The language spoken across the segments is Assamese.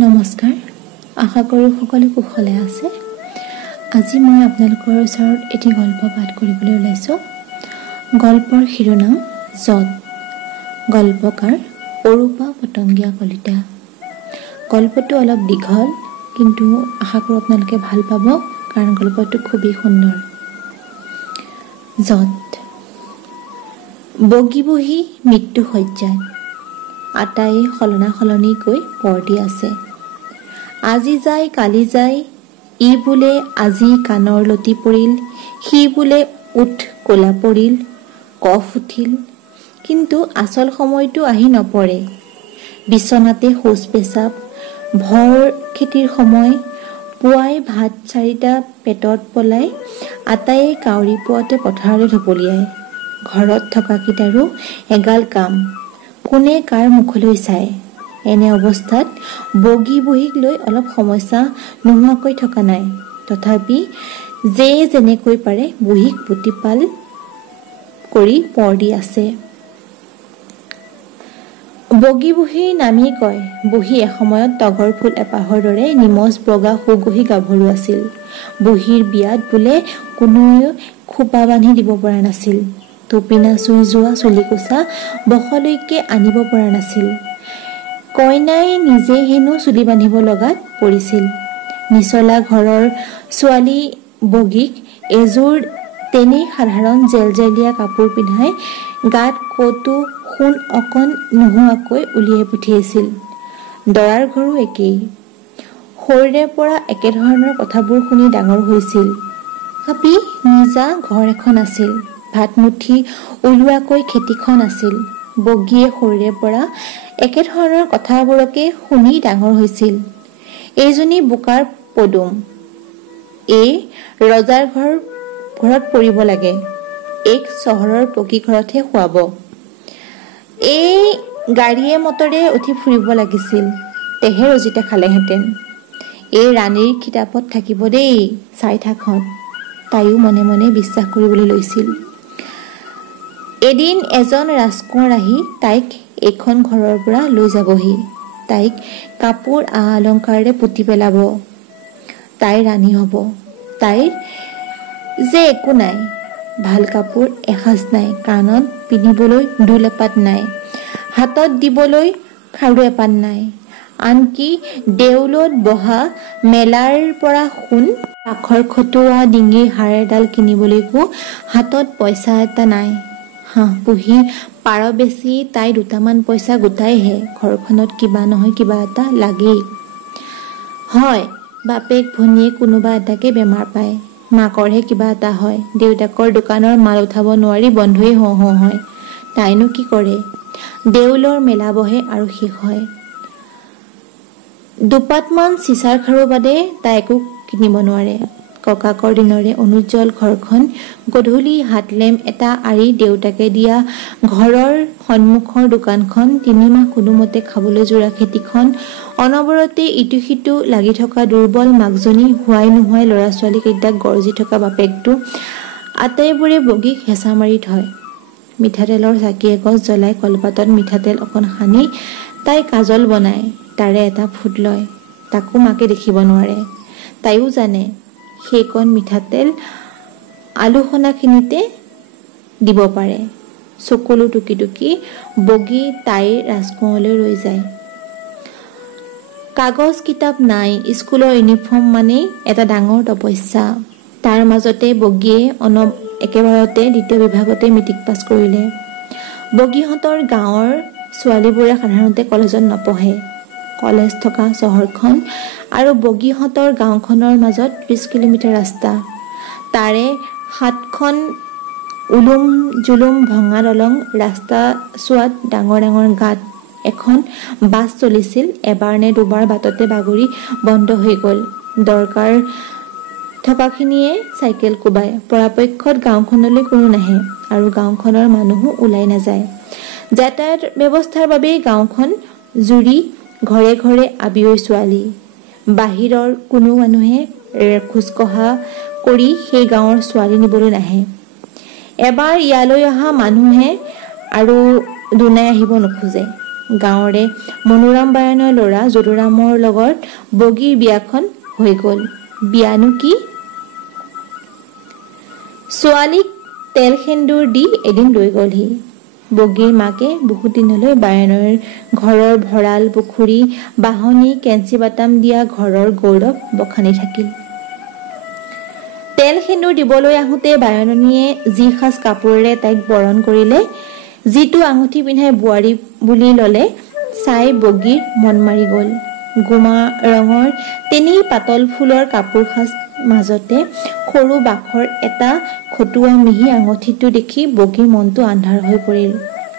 নমস্কাৰ, আশা কৰোঁ সকলো কুশলে আছে। আজি মই আপোনালোকৰ ওচৰত এটি গল্প পাঠ কৰিবলৈ ওলাইছোঁ। গল্পৰ শিৰোনাম যত। গল্পকাৰ অৰূপা পতংগীয়া কলিতা। গল্পটো অলপ দীঘল, কিন্তু আশা কৰোঁ আপোনালোকে ভাল পাব, কাৰণ গল্পটো খুবেই সুন্দৰ। যত। বগী বহি মৃত্যু শয্যাত আটায়ে সলনা সলনিকৈ পৰ দি আছে। আজি যায় কালি যায়, ই বোলে আজি কাণৰ লতি পৰিল, সি বোলে উঠ কলা পৰিল, কফ উঠিল, কিন্তু আচল সময়টো আহি নপৰে। বিচনাতে শৌচ পেচাব, ভৰ খেতিৰ সময়, পুৱাই ভাত চাৰিটা পেটত পলাই আটায়ে কাউৰী পুৱাতে পথাৰলৈ ঢপলিয়ায়। ঘৰত থকা কিটাৰো এগাল কাম, কোনে কাৰ মুখলৈ চায়। এনে অৱস্থাত বগী বহীক লৈ অলপ সমস্যা নোহোৱাকৈ থকা নাই। তথাপি যে যেনেকৈ পাৰে বহীক প্ৰতিপাল কৰি পৰ দি আছে। বগী বহীৰ নামেই কয়। বহী এসময়ত তগৰ ফুল এপাহৰ দৰে নিমজ বগা সুগহী গাভৰু আছিল। বহীৰ বিয়াত বোলে কোনোৱে খোপা বান্ধি দিব পৰা নাছিল। টুপিনা চুই যোৱা চুলিকোছা বখলৈকে আনিব পৰা নাছিল। কইনাই নিজে হেনো চুলি বান্ধিব লগাত পৰিছিল। নিচলা ঘৰৰ ছোৱালী বগীক এযোৰ তেনেই সাধাৰণ জেলজেলীয়া কাপোৰ পিন্ধাই গাত কতো সোণ অকণ নোহোৱাকৈ উলিয়াই পঠিয়াইছিল। দৰাৰ ঘৰো একেই। সৰুৰে পৰা একেধৰণৰ কথাবোৰ শুনি ডাঙৰ হৈছিল। তথাপি নিজা ঘৰ এখন আছিল, ভাত মুঠি ওলোৱাকৈ খেতিখন আছিল। বগীয়ে সৰুৰে পৰা একেধৰণৰ কথাবোৰকে শুনি ডাঙৰ হৈছিল। এইজনী বোকাৰ পদুম, এই ৰজাৰ ঘৰত পৰিব লাগে, এইক চহৰৰ পকী ঘৰতহে শুৱাব। এই গাড়ীয়ে মটৰে উঠি ফুৰিব লাগিছিল, তেহে ৰজিতা খালেহেঁতেন। এই ৰাণীৰ খিতাপত থাকিব দেই, চাই থাকহঁত। তাইও মনে মনে বিশ্বাস কৰিবলৈ লৈছিল। এদিন এজন ৰাজকুঁৱৰ আহি তাইক এইখন ঘৰৰ পৰা লৈ যাবহি। তাইক কাপোৰ অলংকাৰেৰে পুতি পেলাব। তাই ৰাণী হব। তাইৰ যে একো নাই, ভাল কাপোৰ এসাঁজ নাই, কাণত পিন্ধিবলৈ দুল এপাত নাই, হাতত দিবলৈ খাৰু এপাত নাই, আনকি দেউলত বহা মেলাৰ পৰা সোণ পাখৰ খটোৱা ডিঙিৰ হাৰ এডাল কিনিবলৈকো হাতত পইচা এটা নাই। হাঁহ পুহি পাৰ বেচি তাই দুটামান পইচা গোটাইহে ঘৰখনত কিবা নহয় কিবা এটা লাগেই। হয়, বাপেক ভনীয়েক কোনোবা এটাকে বেমাৰ পায়, মাকৰহে কিবা এটা হয়, দেউতাকৰ দোকানৰ মাল উঠাব নোৱাৰি বন্ধই হওঁ হওঁ হয়। তাইনো কি কৰে? দেউলৰ মেলা বহে আৰু শেষ হয়। দুপাতমান চিচাৰ খাৰু বাদে তাই একো কিনিব নোৱাৰে। ককাকৰ দিনৰে অনুজ্জ্বল ঘৰখন গধূলি হাতলেম্প এটা আঁৰি দেউতাকে দিয়া ঘৰৰ সন্মুখৰ দোকানখন, 3 মাহ কোনোমতে খাবলৈ যোৰা খেতিখন, অনবৰতে ইটো সিটো লাগি থকা দুৰ্বল মাকজনী, হোৱাই নোহোৱাই ল'ৰা ছোৱালী কেইটাক গৰজি থকা বাপেকটো, আটাইবোৰে বগীক হেঁচা মাৰি থয়। মিঠাতেলৰ চাকি এগছ জ্বলাই কলপাতত মিঠাতেল অকণ সানি তাই কাজল বনায়, তাৰে এটা ফুট লয়। তাকো মাকে দেখিব নোৱাৰে। তাইও জানে সেইকণ মিঠাতেল আলুসনাখিনিতে দিব পাৰে। চকুলো টুকি টুকি বগী তাইৰ ৰাজকুঁৱৰলৈ ৰৈ যায়। কাগজ কিতাপ নাই, স্কুলৰ ইউনিফৰ্ম মানেই এটা ডাঙৰ তপস্যা। তাৰ মাজতে বগীয়ে একেবাৰতে 2য় বিভাগতে মেট্ৰিক পাছ কৰিলে। বগীহঁতৰ গাঁৱৰ ছোৱালীবোৰে সাধাৰণতে কলেজত নপঢ়ে। কলেজ থকা চহৰখন আৰু বগীহঁতৰ গাঁওখনৰ মাজত 30 কিলোমিটাৰ ৰাস্তা। তাৰে 7খন উলুম জুলুম ভঙা দলং, ৰাস্তা চোৱাত ডাঙৰ ডাঙৰ গাঁত। এখন বাছ চলিছিল, এবাৰ নে দুবাৰ বাটতে বাগৰি বন্ধ হৈ গল। দৰকাৰ থকাখিনিয়ে চাইকেল কোবায়। পৰাপক্ষত গাঁওখনলৈ কোনো নাহে আৰু গাঁওখনৰ মানুহো ওলাই নাযায়। যাতায়াত ব্যৱস্থাৰ বাবেই গাঁওখন জুৰি ঘৰে ঘৰে আবিঐ ছোৱালী। বাহিৰৰ কোনো মানুহে খোজকঢ়া কৰি সেই গাঁৱৰ ছোৱালী নিবলৈ নাহে। এবাৰ ইয়ালৈ অহা মানুহে আৰু দুনাই আহিব নোখোজে। গাঁৱৰে মনোৰাম বায়নৰ ল'ৰা যদুৰামৰ লগত বগীৰ বিয়াখন হৈ গ'ল। বিয়ানো কি? ছোৱালীক তেল সেন্দুৰ দি এদিন লৈ গ'লহি। বগীৰ মাকে বহুত দিনলৈ বায়নৰ ঘৰৰ ভঁৰাল, পুখুৰী, বাহনী, কেঞ্চি বাটাম দিয়া ঘৰৰ গৌৰৱ বখানি থাকিল। তেল সেন্দুৰ দিবলৈ আহোঁতে বায়ননীয়ে যি সাজ কাপোৰেৰে তাইক বৰণ কৰিলে, যিটো আঙুঠি পিন্ধাই বোৱাৰী বুলি ল'লে, চাই বগীৰ মন মাৰি গ'ল। গোমা ৰঙৰ তেনি পাতল ফুলৰ কাপোৰ সাজ মাজতে সৰু বাখৰ এটা খটুৱা মিহি আঙুঠিটো দেখি বগীৰ মনটো আন্ধাৰ হৈ পৰিল।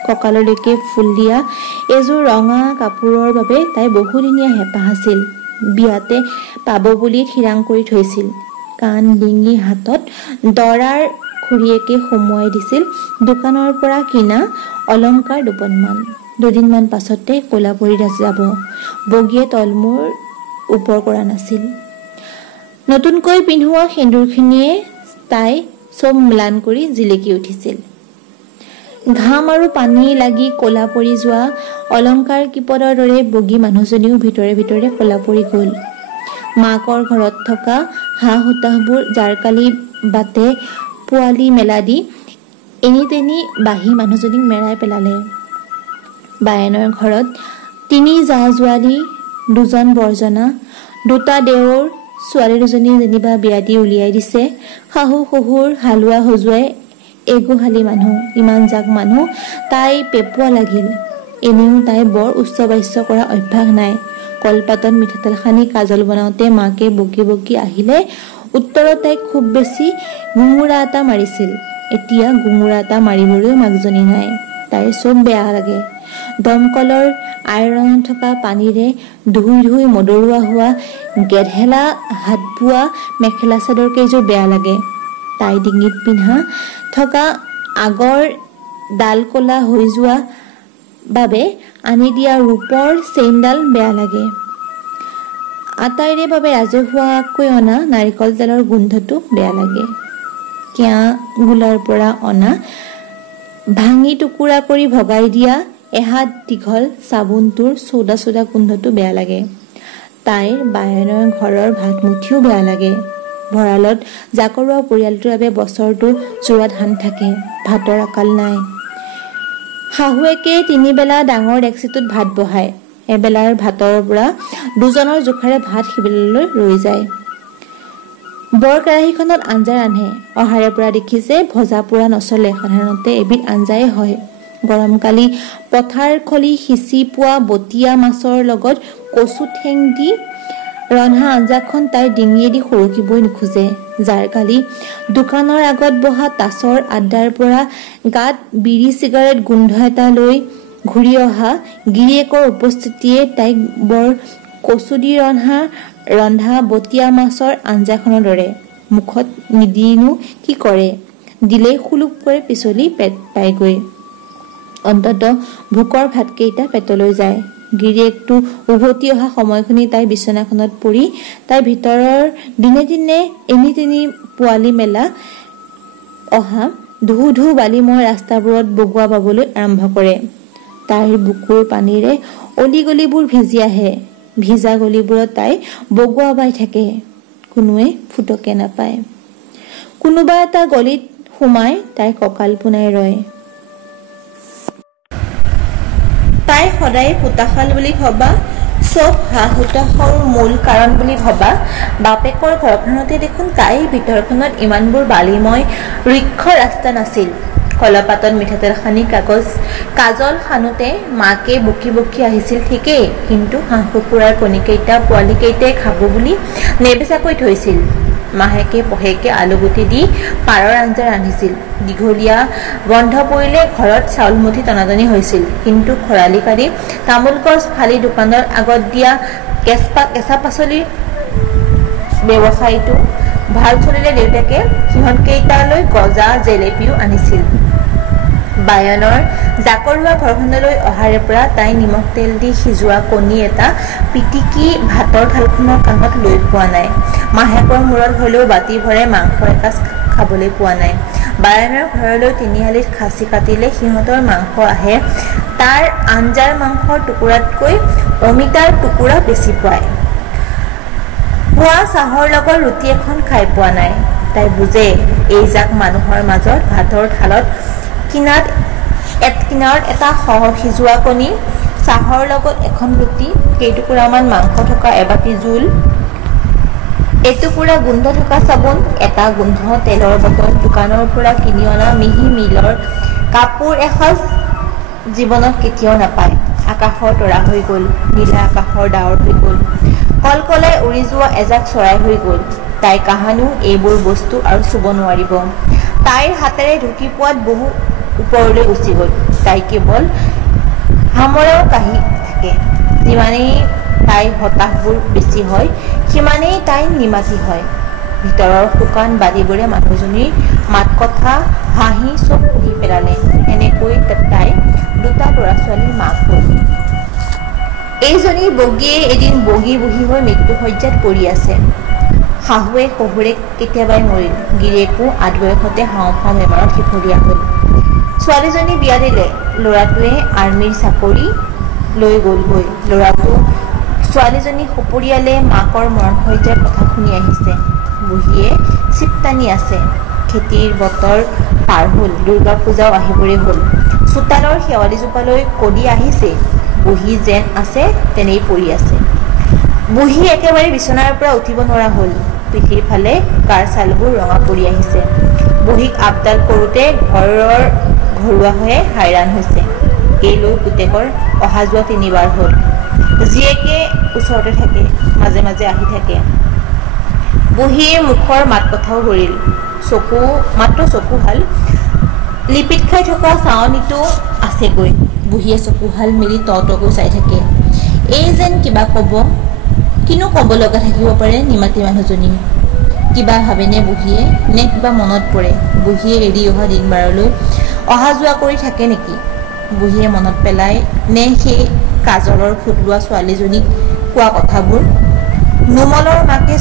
কঁকাললৈকে ফুল দিয়া এযোৰ ৰঙা কাপোৰৰ বাবে তাই বহুদিনীয়া হেঁপাহ আছিল। বিয়াতে পাব বুলি থিৰাং কৰি থৈছিল। কাণ ডিঙি হাতত দৰাৰ খুৰীয়েকে সুমুৱাই দিছিল দোকানৰ পৰা কিনা অলংকাৰ দুপনমান। দুদিনমান পাছতে কোলাপুৰী যাব। বগীয়ে তলমূৰ ওপৰ কৰা নাছিল। নতুনকৈ পিন্ধোৱা সেন্দুৰখিনিয়ে তাই চব ম্লান কৰি জিলিকি উঠিছিল। ঘাম আৰু পানী লাগি কলা পৰি যোৱা অলংকাৰ কিপদৰ দৰে বগী মানুহজনীও ভিতৰে ভিতৰে কলা পৰি গ'ল। মাকৰ ঘৰত থকা হাঁহ হুতাহবোৰ জাৰকালি বাটে পোৱালি মেলা দি এনি তেনি বাঢ়ি মানুহজনীক মেৰাই পেলালে। বায়নৰ ঘৰত 3 জা-জোৱালী, 2জন বৰজনা, 2টা দেৱৰ, ছোৱালী 2জনী যেনিবা বিয়া দি উলিয়াই দিছে। শাহু শহুৰ হালোৱা সজুৱাই এগোহালি মানুহ। ইমান জাক মানুহ তাই পেপুৱা লাগিল। এনেও তাই বৰ উচ্চ বাচ্য কৰা অভ্যাস নাই। কলপাতত মিঠাতেল সানি কাজল বনাওঁতে মাকে বকি বকি আহিলে উত্তৰত তাইক খুব বেছি গুঙুৰা এটা মাৰিছিল। এতিয়া গুঙুৰা এটা মাৰিবলৈও মাকজনী নাই। তাইৰ চব বেয়া লাগে। দমকলৰ আইৰণত থকা পানীৰে ধুই ধুই মদৰুৱা হোৱা গেধেলা হাত বোৱা মেখেলা চাদৰ কেইযোৰ বেয়া লাগে। তাই ডিঙিত পিন্ধা থকা আগৰ ডাল কলা হৈ যোৱা বাবে আনি দিয়া ৰূপৰ চেইনডাল বেয়া লাগে। আটাইৰে বাবে ৰাজহুৱাকৈ অনা নাৰিকল তেলৰ গোন্ধটো বেয়া লাগে। কেঁয়া গোলাৰ পৰা অনা ভাঙি টুকুৰা কৰি ভগাই দিয়া এহাত দীঘল চাবোনটোৰ চৌদা চৌদা গোন্ধটো বেয়া লাগে। তাইৰ বায়নৰ ঘৰৰ ভাত মুঠিও বেয়া লাগে। ভঁৰালত জাকৰোৱা পৰিয়ালটোৰ বাবে বছৰটো জোৰা ধান থাকে। ভাতৰ আকাল নাই। শাহুৱেকে 3 বেলা ডাঙৰ ডেক্সিটোত ভাত বহায়। এবেলাৰ ভাতৰ পৰা 2জনৰ জোখাৰে ভাত সিবিললৈ ৰৈ যায়। বৰ কেৰাহীখনত আঞ্জা ৰান্ধে। অহাৰে পৰা দেখিছে ভজা পোৰা নচলে। সাধাৰণতে এবিধ আঞ্জাই হয়। গৰমকালি পথাৰ খলি সিঁচি পোৱা বটীয়া মাছৰ লগত কচু ঠেং দি ৰন্ধা আঞ্জাখন তাইৰ ডিঙিয়েদি সৰকিবই নোখোজে। জাৰকালি দোকানৰ আগত বহা তাচৰ আড্ডাৰ পৰা গাত বিড়ি চিগাৰেট গোন্ধ এটা লৈ ঘূৰি অহা গিৰিয়েকৰ উপস্থিতিয়ে তাইক বৰ কচু দি ৰন্ধা বটীয়া মাছৰ আঞ্জাখনৰ দৰে। মুখত নিদিনো কি কৰে, দিলেই সুলুক কৰে পিছলি পেট পাইগৈ। অন্তত ভোকৰ ভাতকেইটা পেটলৈ যায়। গিৰিয়েকটো উভতি অহা সময়খিনি তাই বিচনাখনত পৰি তাইৰ ভিতৰৰ দিনে দিনে এনি তেনি পোৱালি মেলা অহা ধু ধু বালিময় ৰাস্তাবোৰত বগোৱা বাবলৈ আৰম্ভ কৰে। তাইৰ বুকুৰ পানীৰে অলি গলিবোৰ ভিজি আহে। ভিজা গলিবোৰত তাই বগোৱা বাই থাকে। কোনোৱে ফুটকে নাপায়। কোনোবা এটা গলিত সোমাই তাই কঁকাল পোনাই ৰয়। তাই সদায় পোতাশাল বুলি ভবা, চব হাঁহুতাহৰ মূল কাৰণ বুলি ভবা বাপেকৰ ঘৰখনতে দেখোন তাইৰ ভিতৰখনত ইমানবোৰ বালিময় ঋক্ষ ৰাস্তা নাছিল। কলাপাতত মিঠাতেল সানি কাজল সানোতে মাকে বকি বকি আহিছিল ঠিকেই, কিন্তু হাঁহ কুকুৰাৰ কণীকেইটা পোৱালীকেইটাই খাব বুলি নেবেচাকৈ থৈছিল। মাহেকে পহেকে আলুগুটি দি পাৰৰ আঞ্জা ৰান্ধিছিল। দীঘলীয়া বন্ধ পৰিলে ঘৰত চাউল মুঠি টনাটনি হৈছিল। কিন্তু খৰালি কালি তামোল গছ ফালি দোকানৰ আগত দিয়া কেঁচা পাচলিৰ ব্যৱসায়টো ভাল চলিলে দেউতাকে সিহঁতকেইটালৈ গজা জেলেপিও আনিছিল। বায়নৰ জাকৰোৱা ঘৰখনলৈ অহাৰে পৰা তাই নিমখ তেল দি সিজোৱা কণী এটা পিটিকি ভাতৰ থালখনৰ কাষত লৈ পোৱা নাই। মাহেকৰ মূৰত হলেও বাতি ভৰে মাংস এসাঁজ খাবলৈ পোৱা নাই। বায়নৰ ঘৰলৈ 3 আলিত খাচী কাটিলে সিহঁতৰ মাংস আহে তাৰ আঞ্জাৰ মাংসৰ টুকুৰাতকৈ অমিতাৰ টুকুৰা বেছি পায়। পুৱা চাহৰ লগত ৰুটি এখন খাই পোৱা নাই। তাই বুজে এই জাক মানুহৰ মাজত ভাতৰ থালত কিনাৰত এটা সিজোৱা কণী, চাহৰ লগত এখন ৰুটি, কেইটুকুৰামান মাংস থকা এবাটি জোল, এটুকুৰা গোন্ধ থকা চাবোন, এটা গোন্ধ তেলৰ বটল, দোকানৰ পৰা কিনি অনা মিহি মিলৰ কাপোৰ এসাঁজ জীৱনত কেতিয়াও নাপায়। আকাশৰ তৰা হৈ গ'ল, নীলা আকাশৰ ডাৱৰ হৈ গ'ল, কলকলাই উৰি যোৱা এজাক চৰাই হৈ গ'ল। তাই কাহানিও এইবোৰ বস্তু আৰু চুব নোৱাৰিব। তাইৰ হাতেৰে ঢুকি পোৱাত বহু ওপৰলৈ গুচি গ'ল। তাই কেৱল হামৰাও কাঢ়ি থাকে। যিমানেই তাইৰ হতাশবোৰ বেছি হয়, সিমানেই তাই নিমাতি হয়। ভিতৰৰ শুকান বালিবোৰে মানুহজনীৰ মাত কথা, হাঁহি চব পুহি পেলালে। এনেকৈ তাই দুটা ল'ৰা ছোৱালীৰ মাক হ'ল। এইজনী বগীয়ে এদিন বগী বুঢ়ী হৈ মৃত্যুশয্যাত পৰি আছে। শাহুৱে শহুৰেক কেতিয়াবাই মৰিল। গিৰিয়েকো আধবয়সতে হাওঁফাওঁ বেমাৰত সিফলীয়া হ'ল। ছোৱালীজনী বিয়া দিলে। ল'ৰাটোৱে আৰ্মীৰ চাকৰি লৈ গ'লগৈ। ল'ৰাটো ছোৱালীজনী সপৰিয়ালে মাকৰ মৰণশয্যাৰ কথা শুনি আহিছে। বুঢ়ীয়ে চিপ টানি আছে। খেতিৰ বতৰ পাৰ হ'ল, দুৰ্গা পূজাও আহিবৰে হ'ল। চোতালৰ শেৱালিজোপালৈ কলি আহিছে। বুঢ়ী যেন আছে তেনেই পৰি আছে। বুঢ়ী একেবাৰে বিচনাৰ পৰা উঠিব নোৱাৰা হ'ল। পিঠিৰ ফালে গাৰ ছালবোৰ ৰঙা পৰি আহিছে। বুঢ়ীক আপডাল কৰোঁতে ঘৰুৱা হৈয়ে হাইৰাণ হৈছে। এইলৈ পুতেকৰ অহা যোৱা 3 বাৰ হ'ল। জীয়েকে ওচৰতে থাকে, মাজে মাজে আহি থাকে। বুঢ়ীৰ মুখৰ মাত কথাও সৰিল। মাত্ৰ চকুহাল লিপিত খাই থকা চাৱনিটো আছেগৈ। বুঢ়ীয়ে চকুহাল মেলি তকৈ চাই থাকে। এই যেন কিবা ক'ব। কিনো ক'ব লগা থাকিব পাৰে নিমাতি মানুহজনী? কিবা ভাবেনে বুঢ়ীয়ে, নে কিবা মনত পৰে? বুঢ়ীয়ে এৰি অহা দিনবাৰলৈ অহা যোৱা কৰি থাকে নেকি? বুঢ়ীয়ে মনত পেলাই নে সেই কাজলৰ ফুটলোৱা ছোৱালীজনীক কোৱা কথাবোৰ? নুমলৰ মাকে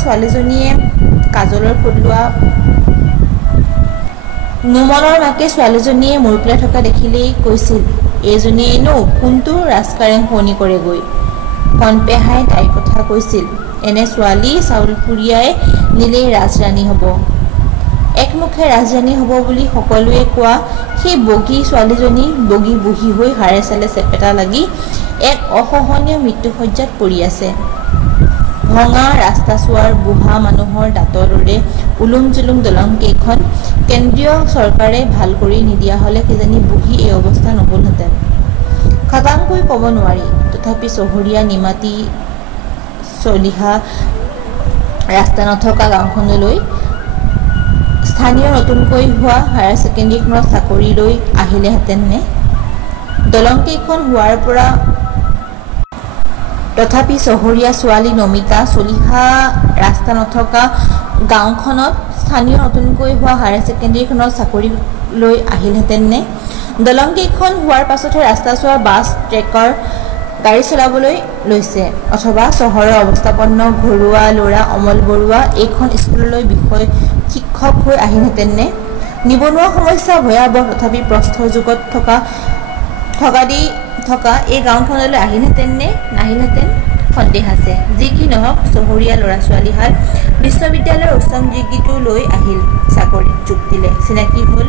ছোৱালীজনীয়ে মূৰ পেলাই থকা দেখিলেই কৈছিল, এইজনীয়েনো কোনটো ৰাজকাৰেং শুৱনি কৰেগৈ। কণপেহাই তাইৰ কথা কৈছিল, এনে ছোৱালী চাউল পুৰিয়াই নিলেই ৰাজৰাণী হ'ব। একমুখে ৰাজৰাণী হ'ব বুলি সকলোৱে কোৱা সেই বগী ছোৱালীজনী বগী বুঢ়ী হৈ হাড়ে চালে চেপেটা লাগি এক অসহনীয় মৃত্যুশয্যাত পৰি আছে। ভঙা ৰাস্তা চোৱাৰ বুঢ়া মানুহৰ দাঁতৰ দৰে উলুম জুলুম দলংকেইখন কেন্দ্ৰীয় চৰকাৰে ভাল কৰি নিদিয়া হ'লে কিজানি বুঢ়ী এই অৱস্থা নহ'লহেঁতেন। খাটাংকৈ ক'ব নোৱাৰি। তথাপি চহৰীয়া নিমাতি চলিহা ৰাস্তা নথকা গাঁওখনলৈ স্থানীয় নতুনকৈ হোৱা হায়াৰ ছেকেণ্ডেৰীখনত চাকৰি লৈ আহিলেহেঁতেন নে? দলংকেইখন হোৱাৰ পৰা তথাপি চহৰীয়া ছোৱালী নমিতা চলিহা ৰাস্তা নথকা গাঁওখনত স্থানীয় নতুনকৈ হোৱা হায়াৰ ছেকেণ্ডেৰীখনত চাকৰি লৈ আহিলহেঁতেন নে? দলংকেইখন হোৱাৰ পাছতহে ৰাস্তা চোৱা বাছ ট্ৰেকাৰ গাড়ী চলাবলৈ লৈছে। অথবা চহৰৰ অৱস্থাপন্ন ঘৰুৱা ল'ৰা অমল বৰুৱা এইখন স্কুললৈ বিষয় শিক্ষক হৈ আহিলহেঁতেন নে? নিবনুৱা সমস্যা ভয়াৱহ, তথাপি প্ৰস্তৰ যুগত থকা এই গাঁওখনলৈ আহিলহেঁতেন নে নাহিলহেঁতেন সন্দেহ আছে। যি কি নহওক, চহৰীয়া ল'ৰা ছোৱালীহাল বিশ্ববিদ্যালয়ৰ উচ্চতম ডিগ্ৰীটো লৈ আহিল। চাকৰিত যোগ দিলে, চিনাকি হ'ল,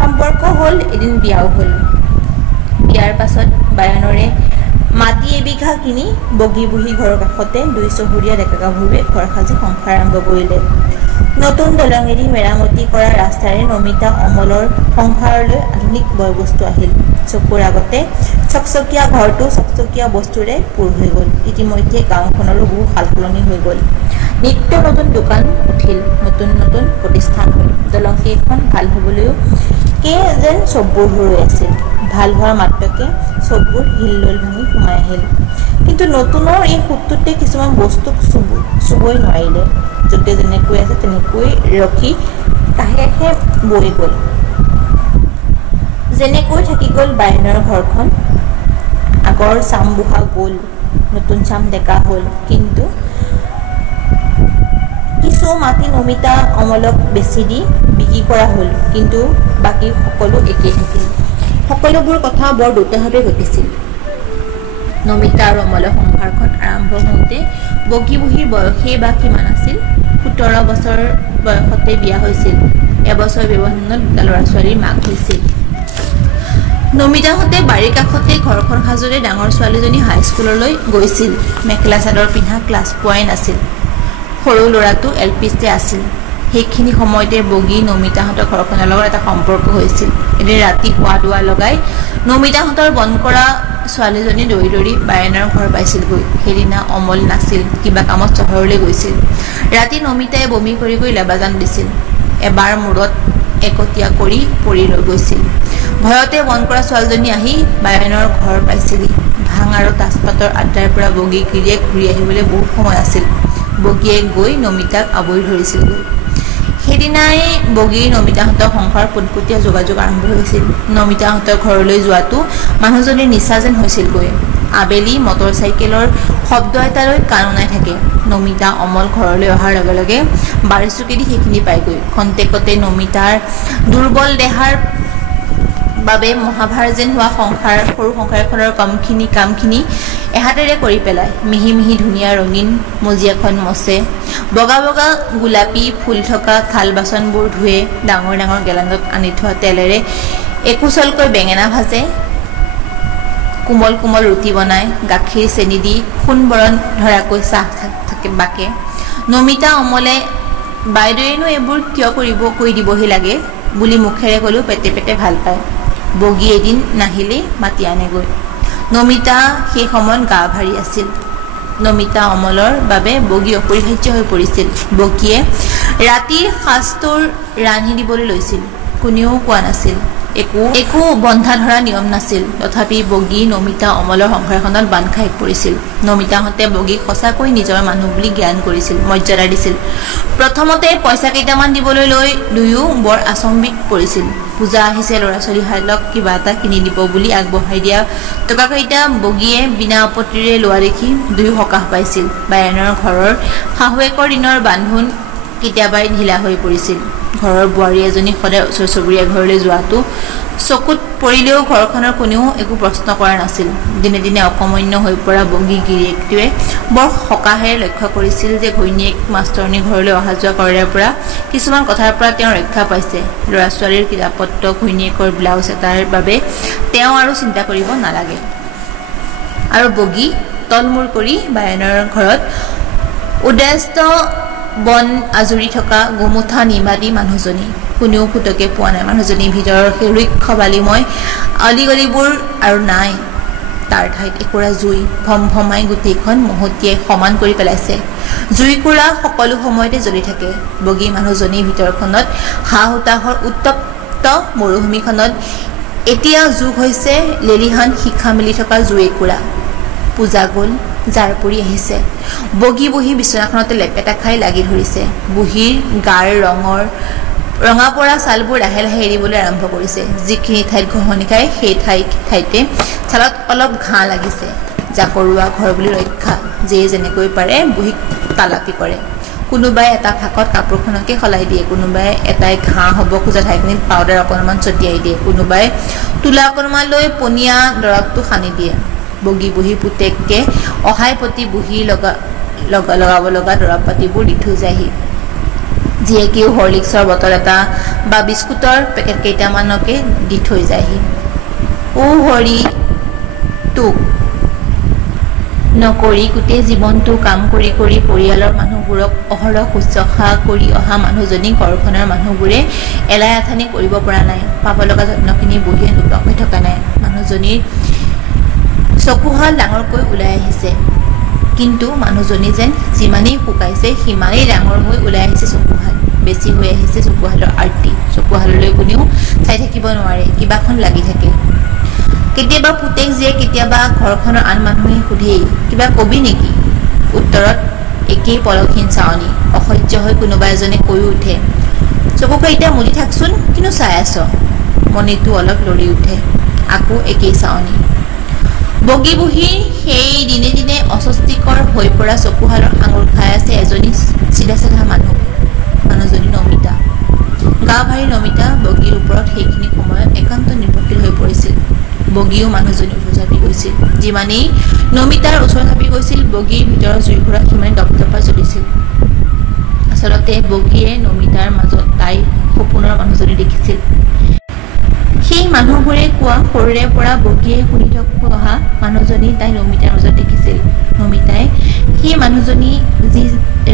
সম্পৰ্ক হ'ল, এদিন বিয়াও হ'ল। বিয়াৰ পাছত বায়নৰে মাটি এবিঘা কিনি বগী বুঢ়ী ঘৰৰ কাষতে 2 চহৰীয়া ডেকা গাভৰুৱে ঘৰ সাজি সংসাৰ আৰম্ভ কৰিলে। নতুন দলঙেদি মেৰামতি কৰা ৰাস্তাৰে নমিতা অমলৰ সংসাৰলৈ আধুনিক বয়বস্তু আহিল। চকুৰ আগতে চকচকীয়া ঘৰটো চকচকীয়া বস্তুৰে পূৰ হৈ গ'ল। ইতিমধ্যে গাঁওখনৰো বহু সালসলনি হৈ গ'ল। নিত্য নতুন দোকান উঠিল, নতুন নতুন প্ৰতিষ্ঠান হ'ল। দলংকেইখন ভাল হ'বলৈও যেন চববোৰ হৈ আছিল। ভাল হোৱাৰ মাত্ৰকে চববোৰ হিলদোল ভাঙি সোমাই আহিল। কিন্তু নতুনৰ এই সুতটোতে কিছুমান বস্তুক চুবই নোৱাৰিলে। য'তে যেনেকৈ আছে তেনেকৈ ৰখি কাষে কাষে বৈ গ'ল। যেনেকৈ থাকি গ'ল বায়নৰ ঘৰখন। আগৰ চাম বুঢ়া গ'ল, নতুন চাম ডেকা হ'ল। কিন্তু কিছু মাটি নমিতা অমলক বেছি দি বিক্ৰী কৰা হ'ল। কিন্তু বাকী সকলো একেই থাকিল। সকলোবোৰ কথা বৰ দ্ৰুতভাৱে ঘটিছিল। নমিতা আৰু অমলৰ সংসাৰখন আৰম্ভ হওঁতে বগী বুঢ়ীৰ বয়সেই বা কিমান আছিল? 17 বছৰ বয়সতে বিয়া হৈছিল। এবছৰ ব্যৱধানত দুটা ল'ৰা ছোৱালীৰ মাক হৈছিল। নমিতাহঁতে বাৰীৰ কাষতে ঘৰখন সাজোৰে ডাঙৰ ছোৱালীজনী হাইস্কুললৈ গৈছিল। মেখেলা চাদৰ পিন্ধা ক্লাছ পোৱাই নাছিল। সৰু ল'ৰাটো LPতে আছিল। সেইখিনি সময়তে বগী নমিতাহঁতৰ ঘৰখনৰ লগত এটা সম্পৰ্ক হৈছিল। এদিন ৰাতি শোৱা দোৱা লগাই নমিতাহঁতৰ বন কৰা ছোৱালীজনী দৌৰি দৌৰি বায়নৰ ঘৰ পাইছিলগৈ। সেইদিনা অমল নাছিল, কিবা কামত চহৰলৈ গৈছিল। ৰাতি নমিতাই বমি কৰি কৰি লেবাজান দিছিল। এবাৰ মূৰত একটীয়া কৰি পৰি ৰৈ গৈছিল। ভয়তে বন কৰা ছোৱালীজনী আহি বায়নৰ ঘৰ পাইছিলি। ভাং আৰু তাজপাতৰ আড্ডাৰ পৰা বগী গিৰিয়েক ঘূৰি আহিবলৈ বহুত সময় আছিল। বগীয়ে গৈ নমিতাক আৱৰি ধৰিছিলগৈ। সেইদিনাই বগীৰ নমিতাহঁতৰ সংসাৰ পোনপটীয়া যোগাযোগ আৰম্ভ হৈছিল। নমিতাহঁতৰ ঘৰলৈ যোৱাটো মানুহজনীৰ নিচা যেন হৈছিলগৈ। আবেলি মটৰ চাইকেলৰ শব্দ এটালৈ কাণ ওনাই থাকে। নমিতা অমল ঘৰলৈ অহাৰ লগে লগে বাৰী চুকেদি সেইখিনি পায়গৈ। খন্তেকতে নমিতাৰ দুৰ্বল দেহাৰ বাবে মহাভাৰ যেন হোৱা সৰু সংসাৰ এখনৰ কামখিনি এহাতেৰে কৰি পেলায়। মিহি মিহি ধুনীয়া ৰঙীন মজিয়াখন মচে। বগা বগা গোলাপী ফুল থকা থাল বাচনবোৰ ধুৱে। ডাঙৰ ডাঙৰ গেলানত আনি থোৱা তেলেৰে একুচলকৈ বেঙেনা ভাজে। কোমল কোমল ৰুটি বনায়। গাখীৰ চেনি দি সোণ বৰণ ধৰাকৈ চাহ থাকে বাকে। নমিতা অমলে বাইদেৱেনো এইবোৰ কিয় কৰি দিবহি লাগে বুলি মুখেৰে ক'লেও পেটে পেটে ভাল পায়। বগী এদিন নাহিলেই মাতি আনেগৈ। নমিতা সেই সময়ত গা ভাৰী আছিল। নমিতা অমলৰ বাবে বগী অপৰিহাৰ্য হৈ পৰিছিল। বগীয়ে ৰাতিৰ সাজটোৰ ৰান্ধি দিবলৈ লৈছিল। কোনেও কোৱা নাছিল। একো বন্ধা ধৰা নিয়ম নাছিল। তথাপি বগী নমিতা অমলৰ সংসাৰখনত বান্ধ খাই পৰিছিল। নমিতাহঁতে বগীক সঁচাকৈ নিজৰ মানুহ বুলি জ্ঞান কৰিছিল, মৰ্যাদা দিছিল। প্ৰথমতে পইচা কেইটামান দিবলৈ লৈ দুয়ো বৰ আচম্বিত পৰিছিল। পূজা আহিছে, ল'ৰা ছোৱালীহালক কিবা এটা কিনি দিব বুলি আগবঢ়াই দিয়া টকাকেইটা বগীয়ে বিনা আপত্তিৰে লোৱা দেখি দুয়ো সকাহ পাইছিল। বায়নৰ ঘৰৰ শাহুৱেকৰ দিনৰ বান্ধোন কেতিয়াবাই ঢিলা হৈ পৰিছিল। ঘৰৰ বোৱাৰী এজনী সদায় ওচৰ চুবুৰীয়া ঘৰলৈ যোৱাটো চকুত পৰিলেও ঘৰখনৰ কোনেও একো প্ৰশ্ন কৰা নাছিল। দিনে দিনে অকমন্য হৈ পৰা বগী গিৰিয়েকটোৱে বৰ সকাহেৰে লক্ষ্য কৰিছিল যে ঘৈণীয়েক মাষ্টৰণী ঘৰলৈ অহা যোৱা কৰাৰ পৰা কিছুমান কথাৰ পৰা তেওঁ ৰক্ষা পাইছে। ল'ৰা ছোৱালীৰ কিতাপ পত্ৰ, ঘৈণীয়েকৰ ব্লাউজ এটাৰ বাবে তেওঁ আৰু চিন্তা কৰিব নালাগে। আৰু বগী তলমূৰ কৰি বায়নৰ ঘৰত উদ্দেষ্ট বন আজুৰি থকা গোমুঠা নিমাতি মানুহজনী। কোনেও ফুটকে পোৱা নাই। মানুহজনীৰ ভিতৰৰ সেই ৰুক্ষ বালিময় অলিগলিবোৰ আৰু নাই। তাৰ ঠাইত একুৰা জুই ভম ভমাই গোটেইখন মহতিয়াই সমান কৰি পেলাইছে। জুইকুৰা সকলো সময়তে জ্বলি থাকে। বগী মানুহজনীৰ ভিতৰখনত হা হুতাহৰ উত্তপ্ত মৰুভূমিখনত এতিয়া যোগ হৈছে লেলিহান শিখা মেলি থকা জুই একুৰা। পূজা গ'ল, জাৰ পৰি আহিছে। বগী বুঢ়ী বিচনাখনতে লেপেটা খাই লাগি ধৰিছে। বুঢ়ীৰ গাৰ ৰঙা পৰা ছালবোৰ লাহে লাহে এৰিবলৈ আৰম্ভ কৰিছে। যিখিনি ঠাইত ঘঁহনি খায় সেই ঠাইতে ছালত অলপ ঘাঁ লাগিছে। জাকৰুৱা ঘৰ বুলি ৰক্ষা। যিয়ে যেনেকৈ পাৰে বুঢ়ীক তালাপি কৰে। কোনোবাই এটা ফাঁকত কাপোৰখনকে সলাই দিয়ে। কোনোবাই এটাই ঘাঁ হ'ব খোজা ঠাইখিনিত পাউডাৰ অকণমান ছটিয়াই দিয়ে। কোনোবাই তোলা অকণমান লৈ পনীয়া দৰৱটো সানি দিয়ে। বগী বুঢ়ী পুতেককে অহাই প্ৰতি বুঢ়ী লগাব লগা দৰৱ পাতিবোৰ দি থৈ যায়হি। জীয়েকেও হৰলিক্সৰ বটল এটা বা বিস্কুটৰ পেকেট কেইটামানকে দি থৈ যায়হি। হৰি তোক নকৰি গোটেই জীৱনটো কাম কৰি কৰি পৰিয়ালৰ মানুহবোৰক অহৰহ শুশ্ৰূষা কৰি অহা মানুহজনী ঘৰখনৰ মানুহবোৰে এলাই আথানি কৰিব পৰা নাই। পাব লগা যত্নখিনি বুঢ়ীয়ে নোপোৱাকৈ থকা নাই। মানুহজনীৰ চকুহাল ডাঙৰকৈ ওলাই আহিছে। কিন্তু মানুহজনী যেন যিমানেই শুকাইছে সিমানেই ডাঙৰ হৈ ওলাই আহিছে চকুহাল। বেছি হৈ আহিছে চকুহালৰ আৰ্তি। চকুহাললৈ কোনেও চাই থাকিব নোৱাৰে। কিবাখন লাগি থাকে। কেতিয়াবা পুতেক জীয়ে, কেতিয়াবা ঘৰখনৰ আন মানুহে সোধেই, কিবা কবি নেকি? উত্তৰত একেই পলকহীন চাৱনি। অসহ্য হৈ কোনোবা এজনে কৈ উঠে, চকুকেইটা মুদি থাকচোন, কিনো চাই আছ? মণিটো অলপ লৰি উঠে। আকৌ একেই চাৱনি। বগী বুঢ়ীৰ সেই দিনে দিনে অস্বস্তিকৰ হৈ পৰা চকুহালৰ আঙুৰ খাই আছে এজনী চিধা চিধা মানুহজনী নমিতা। গা ভাৰী নমিতা বগীৰ ওপৰত সেইখিনি সময়ত একান্ত নিৰ্ভৰশীল হৈ পৰিছিল। বগীও মানুহজনী ওচৰ চাপি গৈছিল। যিমানেই নমিতাৰ ওচৰ চাপি গৈছিল বগীৰ ভিতৰৰ জুইকুৰা সিমানেই দপদপাই জ্বলিছিল। আচলতে বগীয়ে নমিতাৰ মাজত তাইৰ সপোনৰ মানুহজনী দেখিছিল। সেই মানুহবোৰে কোৱা সৰুৰে পৰা বগীয়ে শুনি অহা মানুহজনী তাই নমিতাৰ মাজত দেখিছিল। নমিতাই সেই মানুহজনী যি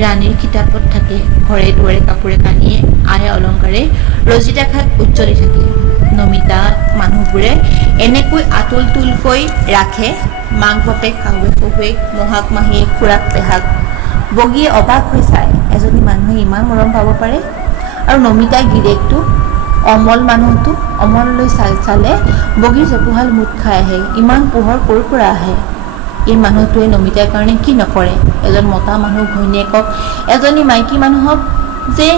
ৰাণীৰ কিতাপত থাকে, ঘৰে দুৱাৰে কাপোৰে কানিয়ে আহে অলংকাৰে ৰজিতা খাত উজ্জ্বলি থাকে। নমিতা মানুহবোৰে এনেকৈ আতুল তুলকৈ ৰাখে, মাক বাপেক, শাহুৱেক শহুৱেক, মহাক মাহীয়েক, খুৰাক পেহাক। বগীয়ে অবাক হৈ চায়, এজনী মানুহে ইমান মৰম পাব পাৰে। আৰু নমিতাৰ গিৰিয়েকটো অমল মানুহটো অমললৈ চালে বগীৰ চকুহাল মুঠ খাই আহে। ইমান পোহৰ ক'ৰ পৰা আহে? এই মানুহটোৱে নমিতাৰ কাৰণে কি নকৰে? এজন মতা মানুহ ঘৈণীয়েকক এজনী মাইকী মানুহক যে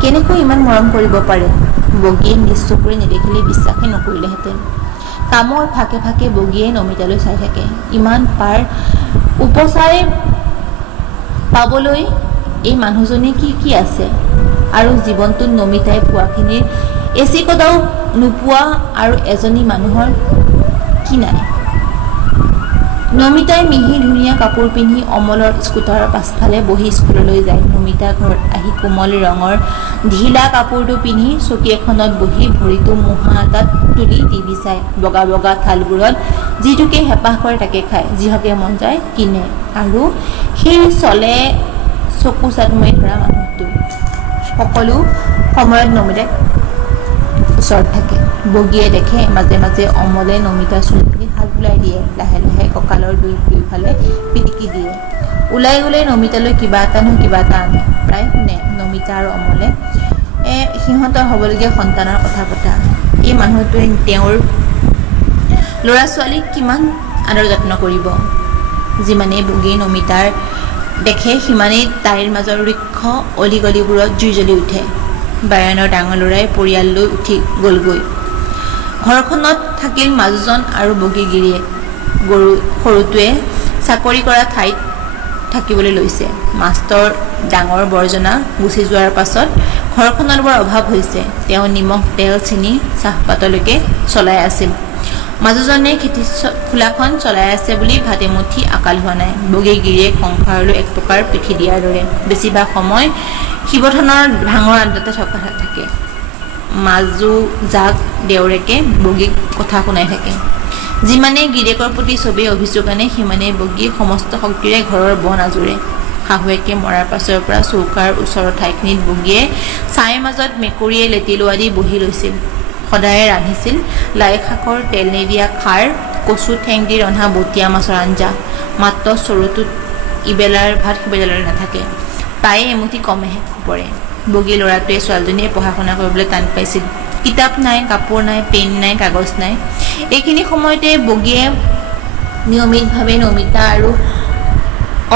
কেনেকৈ ইমান মৰম কৰিব পাৰে? বগীয়ে নিজ চকুৰে নেদেখিলে বিশ্বাসেই নকৰিলেহেঁতেন। কামৰ ফাঁকে ফাঁকে বগীয়ে নমিতালৈ চাই থাকে। ইমান পাৰ উপচাই পাবলৈ এই মানুহজনী কি আছে? আৰু জীৱনটোত নমিতাই পোৱাখিনিৰ এচিকটাও নোপোৱা আৰু এজনী মানুহৰ কি নাই? নমিতাই মিহি ধুনীয়া কাপোৰ পিন্ধি অমলৰ স্কুটাৰৰ পাছফালে বহি স্কুললৈ যায়। নমিতা ঘৰত আহি কোমল ৰঙৰ ঢিলা কাপোৰটো পিন্ধি চকী এখনত বহি ভৰিটো মুহা এটাত তুলি টিভি চায়। বগা বগা থালবোৰত যিটোকে হেঁপাহ কৰে তাকে খায়, যিহকে মন যায় কিনে। আৰু সেই চলে চকু চাট মাৰি ধৰা মানুহটো সকলো সময়ত নমিতাক ওচৰত থাকে। বগীয়ে দেখে মাজে মাজে অমলে নমিতাৰ চুলিখিনি হাত বুলাই দিয়ে, লাহে লাহে কঁকালৰ দুইফালে পিটিকি দিয়ে। ওলাই গ'লে নমিতালৈ কিবা এটা নহয় কিবা এটা আনে। প্ৰায় শুনে নমিতা আৰু অমলে সিহঁতৰ হ'বলগীয়া সন্তানৰ কথা পতা। এই মানুহটোৱে তেওঁৰ ল'ৰা ছোৱালীক কিমান আদৰ যত্ন কৰিব। যিমানেই বগী নমিতাৰ দেখে সিমানেই তাইৰ মাজৰ ঋক্ষ অলিগলিবোৰত জুই জ্বলি উঠে। বায়নৰ ডাঙৰ ল'ৰাই পৰিয়াল লৈ উঠি গ'লগৈ। ঘৰখনত থাকিল মাজুজন আৰু বগী গিৰিয়েক। সৰুটোৱে চাকৰি কৰা ঠাইত থাকিবলৈ লৈছে। মাষ্টৰ ডাঙৰ বৰজনা গুচি যোৱাৰ পাছত ঘৰখনত বৰ অভাৱ হৈছে। তেওঁ নিমখ তেল চেনি চাহপাতলৈকে চলাই আছিল। মাজুজনে খেতি খোলাখন চলাই আছে বুলি ভাতেমুঠি আকাল হোৱা নাই। বগী গিৰিয়েক সংসাৰলৈ এক প্ৰকাৰ পিঠি দিয়াৰ দৰে বেছিভাগ সময় শিৱথানৰ ভাঙৰ আড্ডাতে থাকে। মাজু জাক দেউৰেকে বগীক কথা শুনাই থাকে। যিমানেই গিৰিয়েকৰ প্ৰতি ছবি অভিযোগ আনে সিমানেই বগী সমস্ত শক্তিৰে ঘৰৰ বন আজোৰে। শাহুৱেকে মৰাৰ পাছৰ পৰা চৌকাৰ ওচৰৰ ঠাইখিনিত বগীয়ে ছাইৰ মাজত মেকুৰীয়ে লেটিলোৱা দি বহি লৈছিল। সদায়ে ৰান্ধিছিল লাই শাকৰ তেল নিদিয়া খাৰ, কচু ঠেং দি ৰন্ধা বটীয়া মাছৰ আঞ্জা। মাত্ৰ চৰুটোত ইবেলাৰ ভাত সিবেলালৈ নাথাকে, প্ৰায়ে এমুঠি কমেহে পৰে। বগী ল'ৰাটোৱে ছোৱালীজনীয়ে পঢ়া শুনা কৰিবলৈ টান পাইছিল। কিতাপ নাই, কাপোৰ নাই, পেন নাই, কাগজ নাই। এইখিনি সময়তে বগীয়ে নিয়মিতভাৱে নমিতা আৰু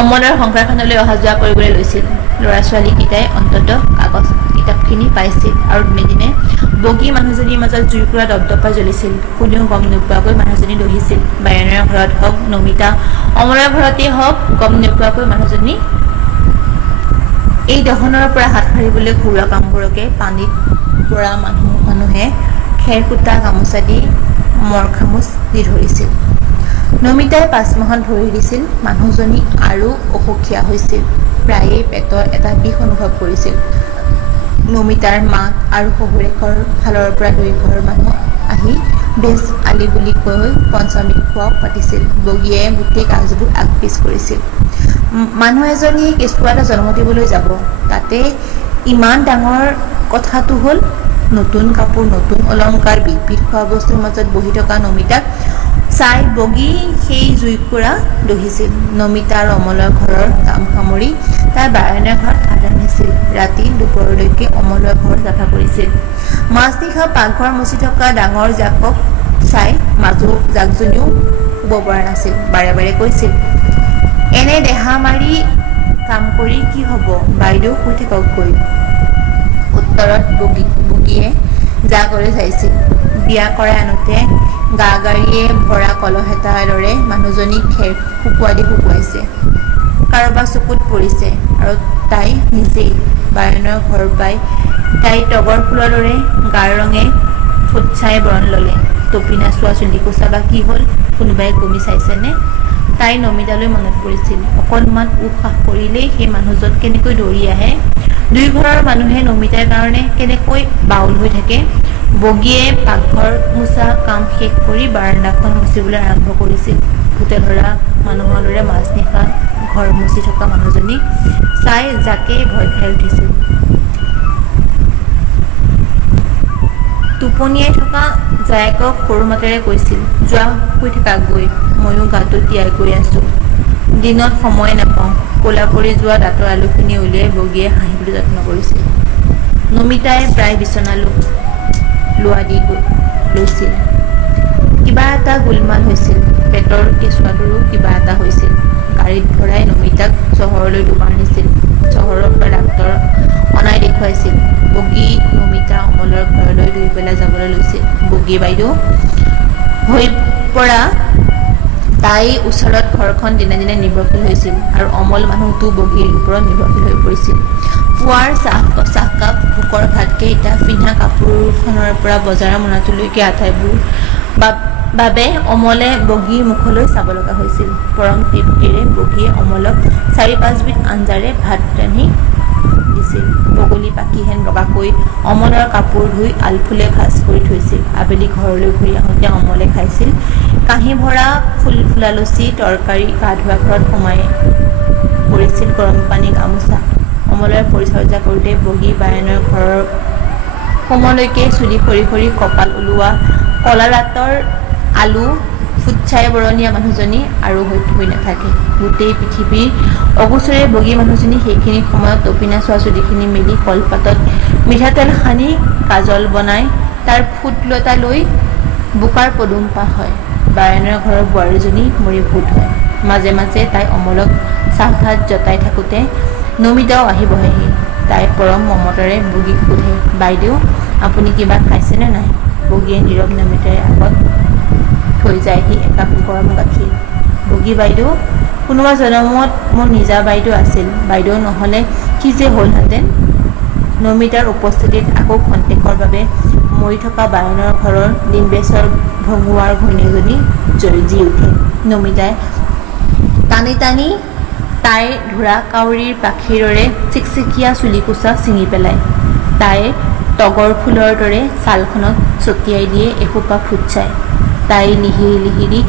অমলৰ সংসাৰখনলৈ অহা যোৱা কৰিবলৈ লৈছিল। ল'ৰা ছোৱালীকেইটাই অন্ততঃ কাগজ কিতাপখিনি পাইছিল। আৰু দিনে দিনে বগী মানুহজনীৰ মাজত জুইকুৰা দপদপাই জ্বলিছিল। কোনেও গম নোপোৱাকৈ মানুহজনী দহিছিল। বায়নৰ ঘৰত হওক, নমিতা অমলৰ ঘৰতেই হওক, গম নোপোৱাকৈ মানুহজনী এই দহনৰ পৰা হাত সাৰিবলৈ ঘৰুৱা কামবোৰকে পানীত পৰা মানুহে খেৰ কুটা গামোচা দি মৰ খামুচ দি ধৰিছিল। নমিতাই 5 মাহত ভৰি দিছিল। মানুহজনী আৰু অসুখীয়া হৈছিল। প্ৰায়ে পেটৰ এটা বিষ অনুভৱ কৰিছিল। নমিতাৰ মাক আৰু শহুৰেকৰ ফালৰ পৰা 2 ঘৰৰ মানুহ আহি বেজ আলি বুলি কৈ পঞ্চমৃত খোৱাও পাতিছিল। বগীয়ে গোটেই কাজবোৰ আগপিছ কৰিছিল। মানুহ এজনী কেঁচুৱা এটা জন্ম দিবলৈ যাব, তাতে ইমান ডাঙৰ কথাটো হ'ল নতুন কাপোৰ, নতুন অলংকাৰ, বিধ খোৱা বস্তুৰ মাজত বহি থকা নমিতাক চাই বগী সেই জুইকুৰা দহিছিল। নমিতা আৰু অমলৰ ঘৰৰ কাম সামৰি তাই বায়নৰ ঘৰত ভাত ৰান্ধিছিল। ৰাতি দুপৰলৈকে অমলৰ ঘৰত যাত্ৰা কৰিছিল। মাজনিশা পাকঘৰ মচি থকা ডাঙৰ জাকক চাই মাজু জাকজনীও শুব পৰা নাছিল। বাৰে বাৰে কৈছিল, এনে দেহা মাৰি কাম কৰি কি হ'ব, বাইদেউ শুই থাককগৈ। উত্তৰত বগীয়ে জাকলৈ চাইছিল। বিয়া কৰাই আনোতে গা গাড়ীয়ে ভৰা কলহ এটাৰ দৰে মানুহজনীক খেৰ শুকুৱাই দি শুকুৱাইছে। কাৰোবাৰ চকুত পৰিছে আৰু তাই নিজেই বায়নৰ ঘৰ পাই তাই তগৰ ফুলৰ দৰে গাৰ ৰঙে ফুটছাই বৰণ ল'লে। টপিনা চোৱা চুলিকোছা বা কি হ'ল কোনোবাই কমি চাইছেনে? তাই নমিতালৈ মনত পৰিছিল। অকণমান উশাহ কৰিলেই সেই মানুহজন কেনেকৈ দৌৰি আহে। দুই ঘৰৰ মানুহে নমিতাৰ কাৰণে কেনেকৈ বাউল হৈ থাকে। বগীয়ে পাকঘৰ মোচা কাম শেষ কৰি বাৰাণ্ডাখন মুচিবলৈ আৰম্ভ কৰিছিল। ভূতে ধৰা মানুহৰ দৰে মাজনিশা ঘৰ মুচি থকা মানুহজনীক চাই জাকে ভয় খাই উঠিছিল। টোপনিয়াই থকা জায়েকক সৰু মাতেৰে কৈছিল, যোৱা শুই থাকাগৈ, ময়ো গাটো তিয়াই গৈ আছো। দিনত সময় নাপাওঁ। ক'লা পৰি যোৱা দাঁতৰ আলুখিনি উলিয়াই বগীয়ে হাঁহিবলৈ যত্ন কৰিছিল। নমিতাই প্ৰায় বিচনা লোৱা দি লৈছিল। কিবা এটা গোলমাল হৈছিল। পেটৰ কেঁচুৱাটোৰো কিবা এটা হৈছিল। গাড়ীত ভৰাই নমিতাক চহৰলৈ দুবাৰ নিছিল। চহৰৰ পৰা ডাক্তৰ অনাই দেখুৱাইছিল। বগী নমিতা অমলৰ ঘৰলৈ দুই বেলা যাবলৈ লৈছিল। বগী বাইদেউ হৈ পৰা তাই ওচৰত ঘৰখন দিনে দিনে নিৰ্ভৰশীল হৈছিল আৰু অমল মানুহটো বগীৰ ওপৰত নিৰ্ভৰশীল হৈ পৰিছিল। পুৱাৰ চাহকাপ, ভোকৰ ভাতকেইটা, পিন্ধা কাপোৰখনৰ পৰা বজাৰৰ মোনাটোলৈকে আটাইবোৰ বাবে অমলে বগীৰ মুখলৈ চাব লগা হৈছিল। পৰম তৃপ্তিৰে বগীয়ে অমলক ৪-৫বিধ আঞ্জাৰে ভাত ৰান্ধি দিছিল। বগলী পাখি হেন বগাকৈ অমলৰ কাপোৰ ধুই আলফুলে ভাজ কৰি থৈছিল। আবেলি ঘৰলৈ ঘূৰি আহোঁতে অমলে খাইছিল কাঁহী ভৰা ফুলা লুচি তৰকাৰী। গা ধোৱা ঘৰত সোমাই পৰিছিল গৰম পানী গামোচা। অমলৰ পৰিচৰ্যা কৰোঁতে বগী বায়নৰ ঘৰৰ সমলৈকে চুলি সৰি সৰি কপাল ওলোৱা কলা ৰাতৰ আলু ফুটছাই বৰণীয়া মানুহজনী আৰু হৈ নাথাকে। গোটেই পৃথিৱীৰ অগোচৰে বগী মানুহজনী সেইখিনি সময়ত টপিনা চোৱা চুলিখিনি মেলি কলপাতত মিঠাতেল সানি কাজল বনাই তাৰ ফুটলতা লৈ বোকাৰ পদুম পাহ হয়। বায়নৰ ঘৰৰ বোৱাৰীজনী মৰি ভূত হয়। মাজে মাজে তাই অমলক চাহ ভাত জতাই থাকোঁতে নমিতাও আহি বহেহি। তাই পৰম মমতাৰে বগীক সোধে, বাইদেউ আপুনি কিবা খাইছেনে নাই? বগীয়ে নীৰৱ নমিতাৰে আগত থৈ যায়হি একাপ গৰম গাখীৰ। বগী বাইদেউ কোনোবা জনমত মোৰ নিজা বাইদেউ আছিল। বাইদেউ নহ'লে কি যে হ'লহেঁতেন। নমিতাৰ উপস্থিতিত আকৌ খন্তেকৰ বাবে মৰি থকা বায়নৰ ঘৰৰ ডিম্বেশ্বৰ ভঙুৱাৰ ঘৈণীয়েকজনী জি উঠে। নমিতাই টানি টানি তাইৰ ধোৰা কাউৰীৰ পাখিৰ দৰে চিকচিকীয়া চুলিকোছা ছিঙি পেলায়। তাইৰ তগৰ ফুলৰ দৰে ছালখনত ছটিয়াই দিয়ে এসোপা ফুটছাই। তাই লিহিৰি লিহিৰি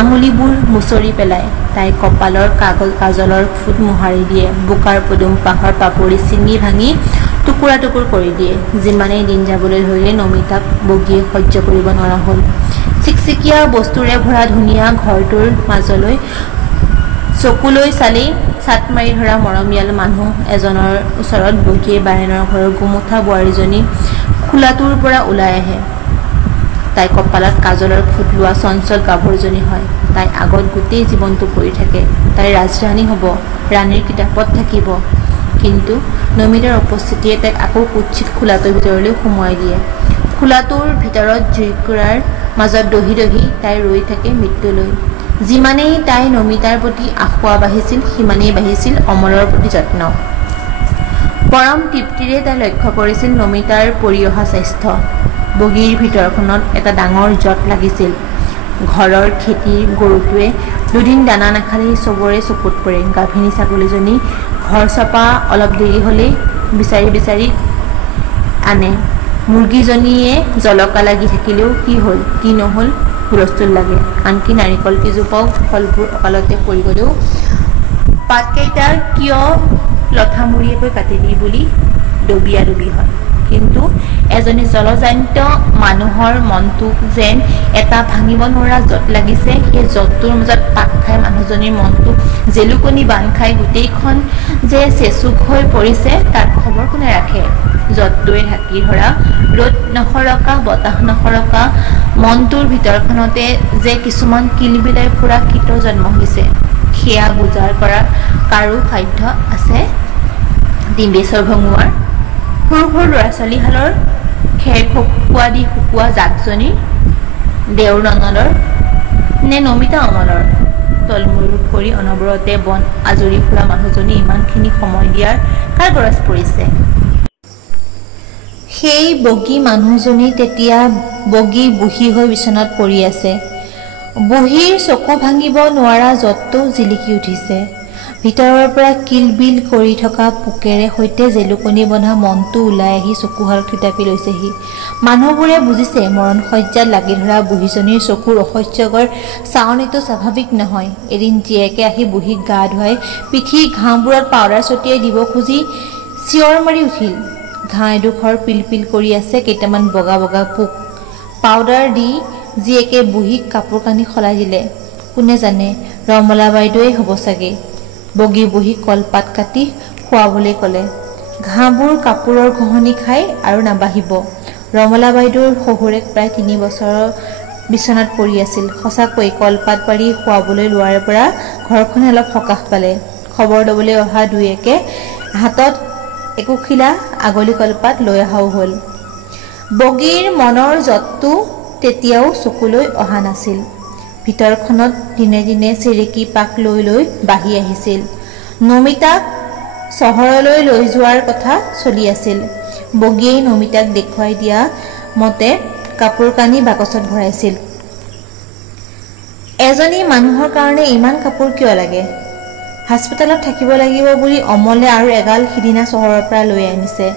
আঙুলিবোৰ মুচৰি পেলায়। তাই কপালৰ কাজলৰ ফুট মোহাৰি দিয়ে। বোকাৰ পদুম পাহৰ পাপৰি ছিঙি ভাঙি টুকুৰা টুকুৰ কৰি দিয়ে। যিমানেই দিন যাবলৈ ধৰিলে নমিতাক বগীয়ে সহ্য কৰিব নোৱাৰা হ'ল। চিকচিকীয়া বস্তুৰে ভৰা ধুনীয়া ঘৰটোৰ মাজলৈ চকুলৈ চালি চাট মাৰি ধৰা মৰমীয়াল মানুহ এজনৰ ওচৰত বগীয়ে বায়নৰ ঘৰৰ গোমোঠা বোৱাৰীজনী খোলাটোৰ পৰা ওলাই আহে। তাই কপালত কাজলৰ ফুট লোৱা চঞ্চল গাভৰুজনী হয়। তাই আগত গোটেই জীৱনটো পৰি থাকে। তাই ৰাজৰাণী হ'ব, ৰাণীৰ কিতাপত থাকিব। কিন্তু নমিতাৰ উপস্থিতিয়ে তাইক আকৌ কুৎসিত খোলাটোৰ ভিতৰলৈ সুমুৱাই দিয়ে। খোলাটোৰ ভিতৰত জুইকুৰাৰ মাজত দহি দহি তাই ৰৈ থাকে মৃত্যুলৈ। যিমানেই তাই নমিতাৰ প্ৰতি আসোৱা বাঢ়িছিল সিমানেই বাঢ়িছিল অমলৰ প্ৰতি যত্ন। পৰম তৃপ্তিৰে তাই লক্ষ্য কৰিছিল নমিতাৰ পৰি অহা স্বাস্থ্য। বগীৰ ভিতৰখনত এটা ডাঙৰ জট লাগিছিল। ঘৰৰ খেতিৰ গৰুটোৱে দুদিন দানা নাখালেই চবৰে চকুত পৰে। গাভিনী ছাগলীজনী ঘৰ চপা অলপ দেৰি হ'লেই বিচাৰি বিচাৰি আনে। মুৰ্গীজনীয়ে জলকা লাগি থাকিলেও কি হ'ল কি নহ'ল হুলস্থুল লাগে। আনকি নাৰিকল কেইজোপাও ফলবোৰ অকালতে পৰি গ'লেও পাতকেইটা কিয় লঠামুৰীয়াকৈ কাটিলি বুলি দবিয়া দবি হয়। কিন্তু এজনী জলজান্ত মানুহৰ মনটোক যেন এটা ভাঙিব নোৱাৰা জট লাগিছে। সেই জটটোৰ মাজত পাক খাই মানুহজনীৰ মনটো জেলুকনি বান্ধ খাই গোটেইখন যে চেচুক হৈ পৰিছে তাৰ খবৰ কোনে ৰাখে। জটটোৱে ঢাকি ধৰা ৰ'দ নসৰকা বতাহ নসৰকা মনটোৰ ভিতৰখনতে যে কিছুমান কিলবিলাই ফুৰা কীটৰ জন্ম হৈছে সেয়া বুজাৰ কৰা কাৰো সাধ্য আছে? ডিম্বেশ্বৰ ভঙুৱাৰ সৰু সৰু ল'ৰা ছোৱালীহালৰ খেৰ খোৱা দি শুকোৱা জাকজনীৰ দেওৰ ননদৰ নে নমিতা অমলৰ? তলমূৰ কৰি অনবৰতে বন আজৰি ফুৰা মানুহজনী ইমানখিনি সময় দিয়াৰ কাৰ গৰজ পৰিছে? সেই বগী মানুহজনী তেতিয়া বগী বুঢ়ী হৈ বিচনাত পৰি আছে। বুঢ়ীৰ চকু ভাঙিব নোৱাৰা যতটো জিলিকি উঠিছে। ভিতৰৰ পৰা কিলবিল কৰি থকা পোকেৰে সৈতে জেলুকনি বন্ধা মনটো ওলাই আহি চকুহাল থিতাপি লৈছেহি। মানুহবোৰে বুজিছে মৰণ শয্যাত লাগি ধৰা বুঢ়ীজনীৰ চকুৰ অসহ্যকৰ চাৱনিটো স্বাভাৱিক নহয়। এদিন জীয়েকে আহি বুঢ়ীক গা ধুৱাই পিঠিৰ ঘাঁহবোৰত পাউডাৰ ছটিয়াই দিব খুজি চিঞৰ মাৰি উঠিল। ঘাঁহ এডোখৰ পিলপিল কৰি আছে কেইটামান বগা বগা পোক। পাউডাৰ দি জীয়েকে বুঢ়ীক কাপোৰ কানি সলাই দিলে। কোনে জানে ৰমলা বাইদেৱে হ'ব চাগে। বগী বুঢ়ীক কলপাত কাটি খুৱাবলৈ ক'লে। ঘাঁহবোৰ কাপোৰৰ ঘঁহনি খাই আৰু নাবাঢ়িব। ৰমলা বাইদেউৰ শহুৰেক প্ৰায় 3 বছৰৰ বিচনাত পৰি আছিল। সঁচাকৈ কলপাত পাৰি খুৱাবলৈ লোৱাৰ পৰা ঘৰখনে অলপ সকাহ পালে। খবৰ ল'বলৈ অহা দুয়েকে হাতত একোখিলা আগলি কলপাত লৈ অহাও হ'ল। বগীৰ মনৰ যতটো তেতিয়াও চকুলৈ অহা নাছিল। ভিতৰখনত দিনে দিনে চেৰেকী পাক লৈ লৈ বাঢ়ি আহিছিল। নমিতাক চহৰলৈ লৈ যোৱাৰ কথা চলি আছিল। বগীয়ে নমিতাক দেখুৱাই দিয়া মতে কাপোৰ কানি বাকচত ভৰাইছিল। এজনী মানুহৰ কাৰণে ইমান কাপোৰ কিয় লাগে? হাস্পতালত থাকিব লাগিব বুলি অমলে আৰু এগাল সিদিনা চহৰৰ পৰা লৈ আনিছে।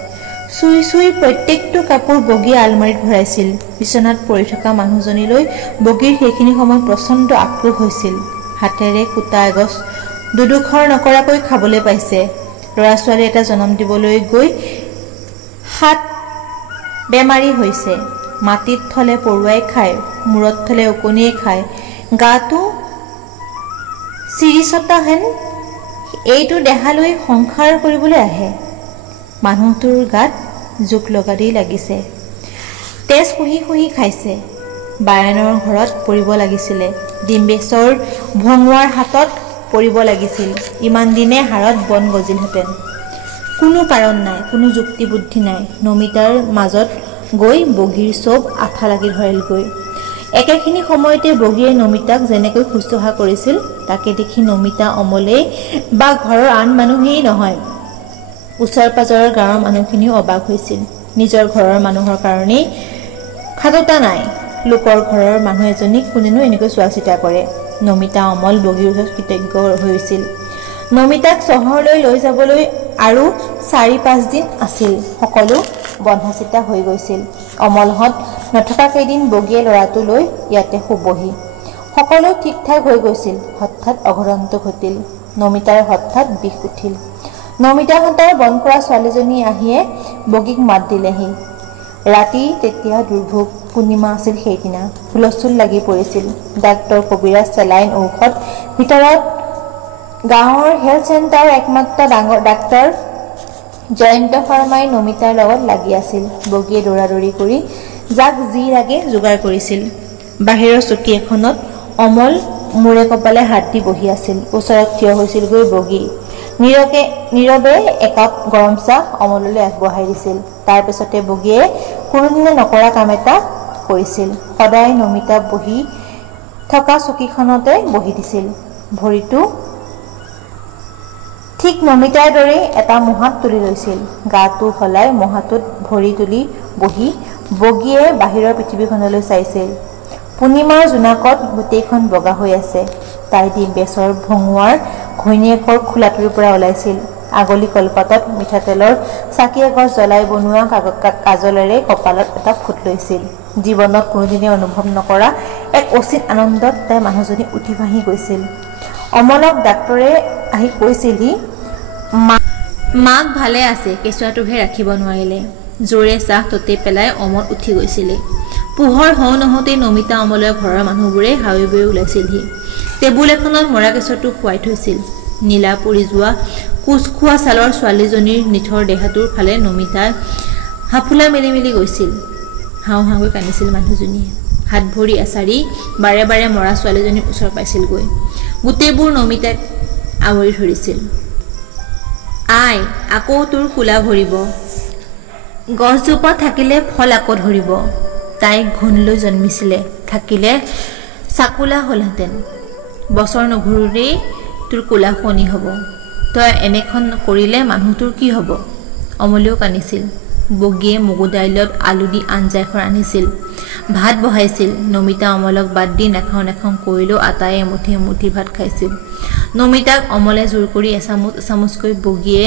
চুই চুই প্ৰত্যেকটো কাপোৰ বগীয়ে আলমাৰীত ভৰাইছিল। বিচনাত পৰি থকা মানুহজনীলৈ বগীৰ সেইখিনি সময়ত প্ৰচণ্ড আক্ৰোশ হৈছিল। হাতেৰে কুটা এগছ দুডোখৰ নকৰাকৈ খাবলৈ পাইছে। ল'ৰা ছোৱালী এটা জন্ম দিবলৈ গৈ হাত বেমাৰী হৈছে। মাটিত থলে পৰুৱাই খায়, মূৰত থলে ওকণিয়ে খায়, গাটো চিৰিচতা হেন এইটো দেহালৈ সংসাৰ কৰিবলৈ আহে। মানুহটোৰ গাত জোক লগা দি লাগিছে। তেজ শুহি শুহি খাইছে। বায়নৰ ঘৰত পৰিব লাগিছিলে। ডিম্বেশ্বৰ ভঙুৱাৰ হাতত পৰিব লাগিছিল। ইমান দিনে হাড়ত বন গজিলহেঁতেন। কোনো কাৰণ নাই, কোনো যুক্তি বুদ্ধি নাই। নমিতাৰ মাজত গৈ বগীৰ চব আঠা লাগি ধৰিলগৈ। একেখিনি সময়তে বগীয়ে নমিতাক যেনেকৈ শুশ্ৰূষা কৰিছিল তাকে দেখি নমিতা অমলেই বা ঘৰৰ আন মানুহেই নহয়, ওচৰ পাজৰৰ গাঁৱৰ মানুহখিনিও অবাক হৈছিল। নিজৰ ঘৰৰ মানুহৰ কাৰণেই খাটতা নাই, লোকৰ ঘৰৰ মানুহ এজনীক কোনেনো এনেকৈ চোৱা চিতা কৰে। নমিতা অমল বগীৰ ওচৰত কৃতজ্ঞ হৈছিল। নমিতাক চহৰলৈ লৈ যাবলৈ আৰু 4-5 দিন আছিল। সকলো বন্ধা চিতা হৈ গৈছিল। অমলহঁত নথকা কেইদিন বগীয়ে ল'ৰাটো লৈ ইয়াতে শুবহি। সকলো ঠিক ঠাক হৈ গৈছিল। হঠাৎ অঘটনটো ঘটিল। নমিতাৰ হঠাৎ বিষ উঠিল। নমিতাহঁতৰ বন কৰা ছোৱালীজনী আহিয়ে বগীক মাত দিলেহি। ৰাতি তেতিয়া দুৰ্ভোগ পূৰ্ণিমা আছিল। সেইদিনা হুলস্থুল লাগি পৰিছিল। ডাক্তৰ কবিৰাজ চেলাইন ঔষধ ভিতৰত গাঁৱৰ হেল্থ চেণ্টাৰৰ একমাত্ৰ ডাঙৰ ডাক্তৰ জয়ন্ত শৰ্মাই নমিতাৰ লগত লাগি আছিল। বগীয়ে দৌৰাদৌৰি কৰি যাক যি লাগে যোগাৰ কৰিছিল। বাহিৰৰ চকী এখনত অমল মূৰে কপালে হাত দি বহি আছিল। ওচৰত থিয় হৈছিলগৈ বগী। নীৰৱে একাপ গৰম চাহ অমললৈ আগবঢ়াই দিছিল। তাৰ পিছতে বগীয়ে কোনোদিনে নকৰা কাম এটা কৰিছিল। সদায় নমিতা বহি থকা চকীখনতে বহি দিছিল। ভৰিটো ঠিক নমিতাৰ দৰে এটা মহাত তুলি লৈছিল। গাটো সলাই মহাটোত ভৰি তুলি বহি বগীয়ে বাহিৰৰ পৃথিৱীখনলৈ চাইছিল। পূৰ্ণিমাৰ জোনাকত গোটেইখন বগা হৈ আছে। তাই ডিম্বেশ্বৰ ভঙুৱাৰ ঘৈণীয়েকৰ খোলাটোৰ পৰা ওলাইছিল। আগলি কলপাতত মিঠাতেলৰ চাকি এগছ জ্বলাই বনোৱা কাজলেৰে কপালত এটা ফুট লৈছিল। জীৱনত কোনোদিনে অনুভৱ নকৰা এক অচিন আনন্দত তাই মানুহজনী উঠি ভাঁহি গৈছিল। অমলক ডাক্তৰে আহি কৈছিলহি মাক ভালে আছে, কেঁচুৱাটোহে ৰাখিব নোৱাৰিলে। জোৰে চাহ ততে পেলাই অমল উঠি গৈছিলে। পোহৰ হওঁ নহওঁতেই নমিতা অমলৰ ঘৰৰ মানুহবোৰে হাউৰি বৈ ওলাইছিলহি। টেবুল এখনত মৰা কেঁচুৱাটো শুৱাই থৈছিল। নীলা পৰি যোৱা কোচ খোৱা ছালৰ ছোৱালীজনীৰ নিথৰ দেহাটোৰ ফালে নমিতাই হাফুলা মেলি মেলি গৈছিল। হাও হাওকৈ কান্দিছিল মানুহজনীয়ে। হাত ভৰি এচাৰি বাৰে বাৰে মৰা ছোৱালীজনীৰ ওচৰ পাইছিলগৈ। গোটেইবোৰ নমিতাক আৱৰি ধৰিছিল। আই, আকৌ তোৰ কোলা ভৰিব। গছজোপা থাকিলে ফল আকৌ ধৰিব। তাইক ঘোণ লৈ জন্মিছিলে, থাকিলে চাকুলা হ'লহেঁতেন। বছৰ নঘূৰোতেই তোৰ কোলা শনি হ'ব তই এনেখন কৰিলে মানুহটোৰ কি হ'ব অমলেও কানিছিল বগীয়ে মগু দাইলত আলু দি আঞ্জা এখন আনিছিল ভাত বহাইছিল নমিতা অমলক বাদ দি নাখাওঁ কৰিলেও আটাই এমুঠি ভাত খাইছিল নমিতাক অমলে জোৰ কৰি এচামুচকৈ বগীয়ে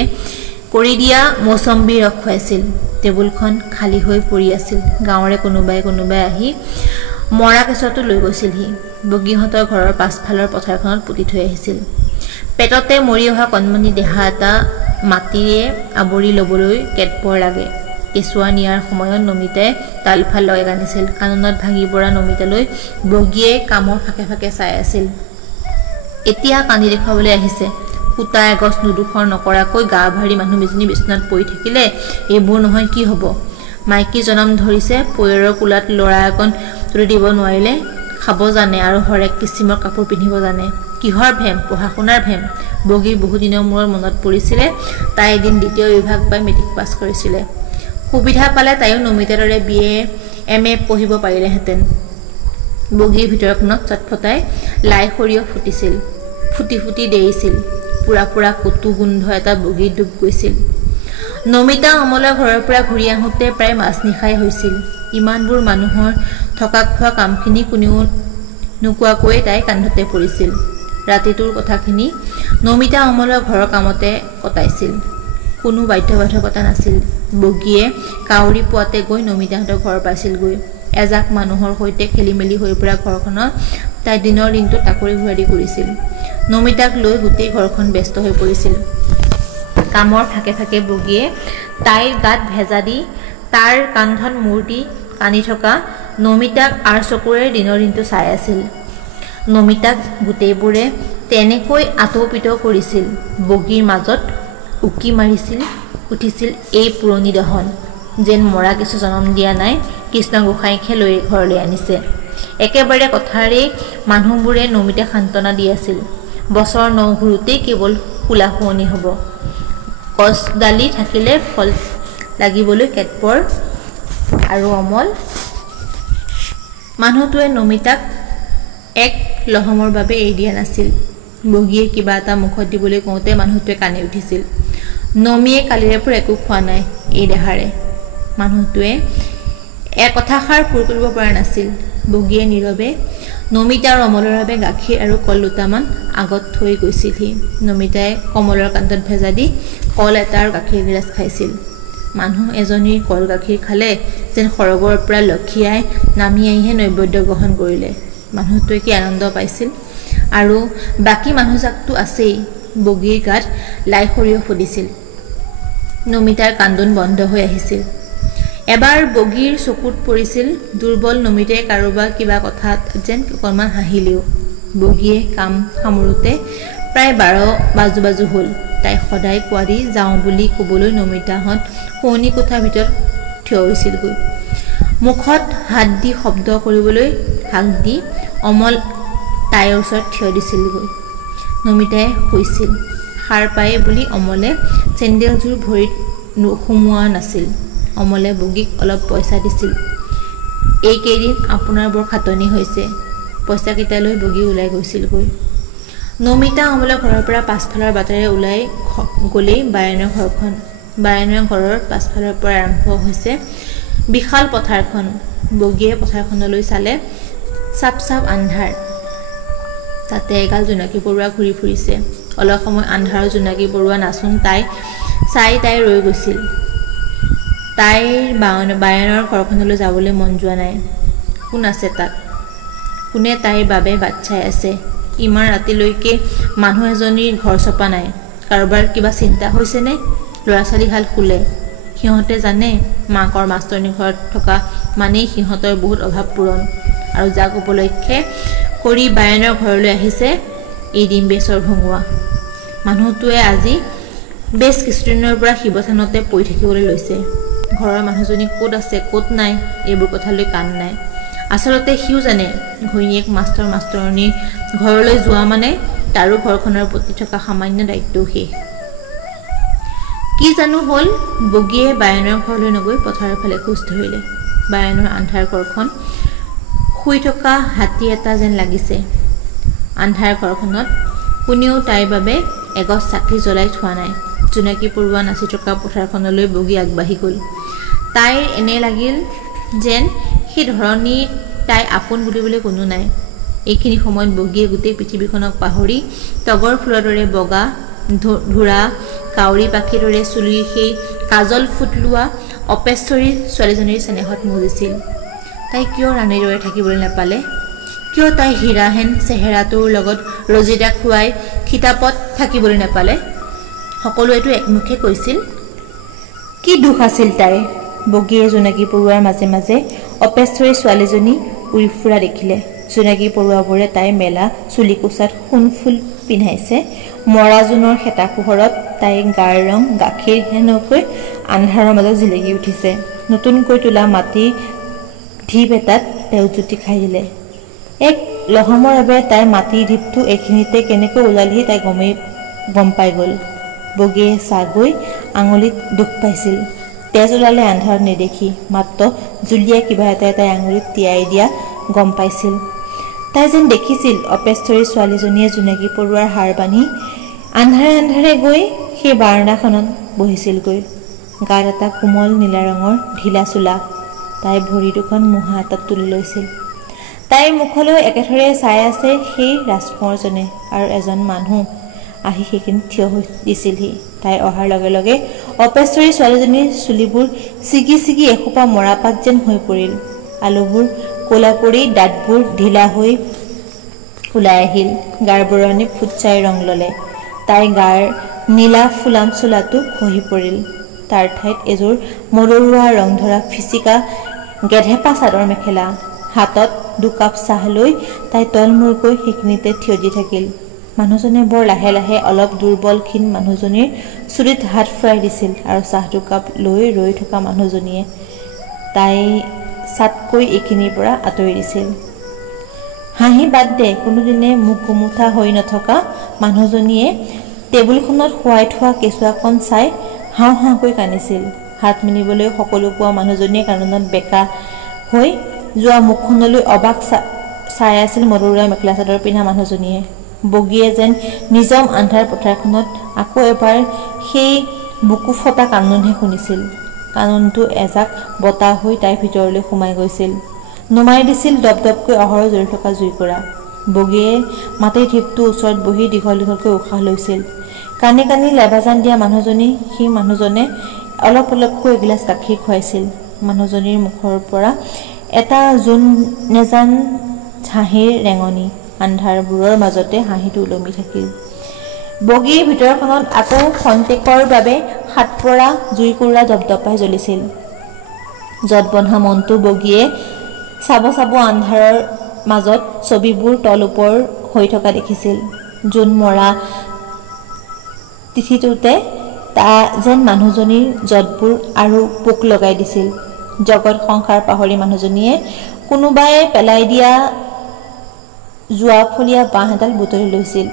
কৰি দিয়া মৌচম্বী ৰস খুৱাইছিল টেবুলখন খালী হৈ পৰি আছিল গাঁৱৰে কোনোবাই আহি মৰা কেঁচুৱাটো লৈ গৈছিলহি বগীহঁতৰ ঘৰৰ পাছফালৰ পথাৰখনত পুতি থৈ আহিছিল পেটতে মৰি অহা কণমনি দেহা এটা মাটিৰে আৱৰি ল'বলৈ কেতপৰ লাগে কেঁচুৱা নিয়াৰ সময়ত নমিতাই তালফাল লগাই কান্দিছিল কাণত ভাঙি পৰা নমিতালৈ বগীয়ে কামৰ ফাকে চাই আছিল এতিয়া কান্দি দেখুৱাবলৈ আহিছে কুটা এগছ নুদুখৰ নকৰাকৈ গা ভাৰী মানুহ বিজনী বিছনাত পৰি থাকিলে এইবোৰ নহয় কি হ'ব মাইকী জনম ধৰিছে পয়ৰৰ কোলাত ল'ৰা এখন তুলি দিব নোৱাৰিলে খাব জানে আৰু হৰেক কিছিমৰ কাপোৰ পিন্ধিব জানে কিহৰ ভেম পঢ়া শুনাৰ ভেম বগীৰ বহুদিনৰ মূৰত মনত পৰিছিলে তাই এদিন দ্বিতীয় বিভাগ পাই মেট্ৰিক পাছ কৰিছিলে সুবিধা পালে তাইও নমিতাৰ দৰে BA MA পঢ়িব পাৰিলেহেঁতেন বগীৰ ভিতৰখনত চটফটাই লাই সৰিয়হ ফুটিছিল ফুটি দেৰিছিল পুৰা কুটু গোন্ধ এটা বগীৰ ডুব গৈছিল নমিতা অমলৰ ঘৰৰ পৰা ঘূৰি আহোঁতে প্ৰায় মাছনিশাই হৈছিল ইমানবোৰ মানুহৰ থকা খোৱা কামখিনি কোনেও নোকোৱাকৈ তাই কান্ধতে পৰিছিল ৰাতিটোৰ কথাখিনি নমিতা অমলৰ ঘৰৰ কামতে কটাইছিল কোনো বাধ্যবাধকতা নাছিল বগীয়ে কাউৰী পুৱাতে গৈ নমিতাহঁতৰ ঘৰ পাইছিলগৈ এজাক মানুহৰ সৈতে খেলিমেলি হৈ পৰা ঘৰখনত তাই দিনৰ দিনটো টাকৰি ঘূৰি কৰিছিল নমিতাক লৈ গোটেই ঘৰখন ব্যস্ত হৈ পৰিছিল কামৰ ফাকে বগীয়ে তাইৰ গাত ভেজা দি তাৰ কান্ধত মূৰ দি কানি থকা নমিতাক আৰ চকুৰে দিনৰ দিনটো চাই আছিল নমিতাক গোটেইবোৰে তেনেকৈ আতৌপিত কৰিছিল বগীৰ মাজত উকি মাৰিছিল উঠিছিল এই পুৰণি দহন যেন মৰা কিছু জনম দিয়া নাই কৃষ্ণ গোসাঁইকে লৈ ঘৰলৈ আনিছে একেবাৰে কথাৰে মানুহবোৰে নমিতাক সান্তনা দি আছিল বছৰ নঘূৰোতেই কেৱল কোলা শুৱনি হ'ব কচডালি থাকিলে ফল লাগিবলৈ কেতপৰ আৰু অমল মানুহটোৱে নমিতাক এক লহমৰ বাবে এৰি দিয়া নাছিল বগীয়ে কিবা এটা মুখত দিবলৈ কওঁতে মানুহটোৱে কানি উঠিছিল নমিয়ে কালিৰে পৰা একো খোৱা নাই এই দেহাৰে মানুহটোৱে কথাষাৰ পূৰ কৰিব পৰা নাছিল বগীয়ে নীৰৱে নমিতা আৰু অমলৰ বাবে গাখীৰ আৰু কল দুটামান আগত থৈ গৈছিলহি নমিতাই কমলৰ কান্ধত ভেজা দি কল এটা আৰু গাখীৰ গিলাচ খাইছিল মানুহ এজনীৰ কল গাখীৰ খালে যেন সৰগৰ পৰা লক্ষীয়াই নামি আহিহে নৈবেদ্য গ্ৰহণ কৰিলে মানুহটোৱে কি আনন্দ পাইছিল আৰু বাকী মানুহজাকটো আছেই বগীৰ গাত লাই সৰিয়হ ফুটিছিল নমিতাৰ কান্দোন বন্ধ হৈ আহিছিল এবাৰ বগীৰ চকুত পৰিছিল দুৰ্বল নমিতাই কাৰোবাৰ কিবা কথাত যেন অকণমান হাঁহিলেও বগীয়ে কাম সামৰোতে প্ৰায় 12 বাজু হ'ল তাই সদায় কোৱাৰি যাওঁ বুলি ক'বলৈ নমিতাহঁত শোৱনি কোঠাৰ ভিতৰত থিয় হৈছিলগৈ মুখত হাত দি শব্দ কৰিবলৈ হাক দি অমল তাইৰ ওচৰত থিয় দিছিলগৈ নমিতাই শুইছিল সাৰ পায় বুলি অমলে চেণ্ডেলযোৰ ভৰিত সোমোৱা নাছিল অমলে বগীক অলপ পইচা দিছিল এইকেইদিন আপোনাৰ বৰ খাটনি হৈছে পইচাকেইটা লৈ বগী ওলাই গৈছিলগৈ নমিতা অমলৰ ঘৰৰ পৰা পাছফালৰ বাটেৰে ওলাই গ'লেই বায়নৰ ঘৰখন বায়নৰ ঘৰৰ পাছফালৰ পৰা আৰম্ভ হৈছে বিশাল পথাৰখন বগীয়ে পথাৰখনলৈ চালে চাপ আন্ধাৰ তাতে এগাল জোনাকী পৰুৱা ঘূৰি ফুৰিছে অলপ সময় আন্ধাৰৰ জোনাকী পৰুৱা নাচোন তাই ৰৈ গৈছিল তাইৰ বায়নৰ ঘৰখনলৈ যাবলৈ মন যোৱা নাই কোন আছে তাত কোনে তাইৰ বাবে বাট চাই আছে ইমান ৰাতিলৈকে মানুহ এজনীৰ ঘৰ চপা নাই কাৰোবাৰ কিবা চিন্তা হৈছেনে ল'ৰা ছোৱালী হাল শুলে সিহঁতে জানে মাকৰ মাষ্টৰনীৰ ঘৰত থকা মানেই সিহঁতৰ বহুত অভাৱ পূৰণ আৰু যাক উপলক্ষে কৰি বায়নৰ ঘৰলৈ আহিছে এই দিন বেছৰ ভঙুৱা মানুহটোৱে আজি বেছ কিছুদিনৰ পৰা শিৱথানতে পৰি থাকিবলৈ লৈছে ঘৰৰ মানুহজনী ক'ত আছে ক'ত নাই এইবোৰ কথালৈ কাণ নাই আচলতে সিও জানে ঘৈণীয়েক মাষ্টৰণীৰ ঘৰলৈ যোৱা মানে তাৰো ঘৰখনৰ প্ৰতি থকা সামান্য দায়িত্বও শেষ কি জানো হ'ল বগীয়ে বায়নৰ ঘৰলৈ নগৈ পথাৰৰ ফালে খোজ ধৰিলে বায়নৰ আন্ধাৰ ঘৰখন শুই থকা হাতী এটা যেন লাগিছে আন্ধাৰ ঘৰখনত কোনেও তাইৰ বাবে এগছ চাকি জ্বলাই থোৱা নাই। জোনাকী পৰুৱা নাচি থকা পথাৰখনলৈ বগী আগবাঢ়ি গ'ল। তাইৰ এনে লাগিল যেন সেই ধৰণীত তাই আপোন বুলিবলৈ কোনো নাই। এইখিনি সময়ত বগীয়ে গোটেই পৃথিৱীখনক পাহৰি তগৰ ফুলৰ দৰে বগা ধুৰা কাউৰী পাখিৰ দৰে চুলিৰ সেই কাজল ফুট লোৱা অপেশ্বৰী ছোৱালীজনীৰ চেনেহত মজিছিল। তাই কিয় ৰাণীৰ দৰে থাকিবলৈ নাপালে? কিয় তাই হীৰাহেন চেহেৰাটোৰ লগত ৰজিদা খুৱাই খিতাপত থাকিবলৈ নাপালে? সকলোৱেতো একমুখে কৈছিল। কি দুখ আছিল তাইৰ? বগীয়ে জোনাকী পৰুৱাৰ মাজে মাজে অপেশ্বৰী ছোৱালীজনী উৰি ফুৰা দেখিলে। জোনাকী পৰুৱাবোৰে তাই মেলা চুলিকোচাত সোণফুল পিন্ধাইছে। মৰা জোনৰ হেতা পোহৰত তাই গাৰ ৰং গাখীৰ হেনকৈ আন্ধাৰৰ মাজত জিলিকি উঠিছে। নতুনকৈ তোলা মাটিৰ ঢিপ এটাত দেওজ্যোতি খাই দিলে। এক লহমৰ বাবে তাইৰ মাটিৰ ঢিপটো এইখিনিতে কেনেকৈ ওলালহি তাই গম পাই গ'ল। বগীয়ে চাগৈ আঙুলিত দুখ পাইছিল। তেজ ওলালে আন্ধাৰত নেদেখি, মাত্ৰ জুলীয়া কিবা এটাই তাই আঙুলিত তিয়াই দিয়া গম পাইছিল। তাই যেন দেখিছিল অপেশ্বৰী ছোৱালীজনীয়ে জোনাকী পৰুৱাৰ হাৰ বান্ধি আন্ধাৰে আন্ধাৰে গৈ সেই বাৰাণ্ডাখনত বহিছিলগৈ। গাত এটা কোমল নীলা ৰঙৰ ঢিলা চোলা। তাই ভৰি দুখন মুহা এটাত তুলি লৈছিল। তাইৰ মুখলৈ একেথৰে চাই আছে সেই ৰাজকুঁৱৰজনে, আৰু এজন মানুহ আহি সেইখিনিত থিয় হৈ দিছিলহি। তাই অহাৰ লগে লগে অপেশ্বৰী ছোৱালীজনীৰ চুলিবোৰ ছিগি ছিগি এসোপা মৰাপাত যেন হৈ পৰিল। আলুবোৰ ক'লা পৰি দাঁতবোৰ ঢিলা হৈ ওলাই আহিল। গাৰ বৰণি ফুটছাই ৰং ল'লে। তাইৰ গাৰ নীলা ফুলাম চোলাটো খহি পৰিল। তাৰ ঠাইত এযোৰ মদৰুৱা ৰং ধৰা ফিচিকা গেধেপা চাদৰ মেখেলা। হাতত দুকাপ চাহ লৈ তাই তলমূৰকৈ সেইখিনিতে থিয় দি থাকিল। মানুহজনে বৰ লাহে লাহে অলপ দুৰ্বল ক্ষীণ মানুহজনীৰ চুলিত হাত ফুৰাই দিছিল, আৰু চাহ দুকাপ লৈ ৰৈ থকা মানুহজনীয়ে তাই চাটকৈ এইখিনিৰ পৰা আঁতৰি দিছিল। হাঁহি বাদ দে, কোনোদিনে মুখ গুমুঠা হৈ নথকা মানুহজনীয়ে টেবুলখনত শুৱাই থোৱা কেঁচুৱাখন চাই হাও হাওকৈ কান্দিছিল। হাত মিনিবলৈ সকলো পোৱা মানুহজনীয়ে কান্দোনত বেকা হৈ যোৱা মুখখনলৈ অবাক চাই আছিল মদৰুৱা মেখেলা চাদৰ পিন্ধা মানুহজনীয়ে। বগীয়ে যেন নিজম আন্ধাৰ পথাৰখনত আকৌ এবাৰ সেই বুকু ফটা কান্দোনহে শুনিছিল। কান্দোনটো এজাক বতাহ হৈ তাইৰ ভিতৰলৈ সোমাই গৈছিল, নুমাই দিছিল দপদপকৈ অহৰহ জ্বলি থকা জুইকুৰা। বগীয়ে মাটিৰ ঢিপটোৰ ওচৰত বহি দীঘল দীঘলকৈ উশাহ লৈছিল। কানি কানি লেবাজান দিয়া মানুহজনী, সেই মানুহজনে অলপ অলপকৈ এগিলাচ গাখীৰ খুৱাইছিল। মানুহজনীৰ মুখৰ পৰা এটা জোন নেজান হাঁহিৰ ৰেঙনি। আন্ধাৰবোৰৰ মাজতে হাঁহিটো ওলমি থাকিল। বগীৰ ভিতৰখনত আকৌ খন্তেকৰ বাবে সাতপৰা জুইকুৰা দপদপাই জ্বলিছিল। যত বন্ধা মনটো বগীয়ে চাব চাব আন্ধাৰৰ মাজত ছবিবোৰ তল ওপৰ হৈ থকা দেখিছিল। জোন মৰা তিথিটোতে তা যেন মানুহজনীৰ যতবোৰ আৰু পোক লগাই দিছিল। জগত সংসাৰ পাহৰি মানুহজনীয়ে কোনোবাই পেলাই দিয়া যোৱাফলীয়া বাঁহ এডাল বুটলি লৈছিল।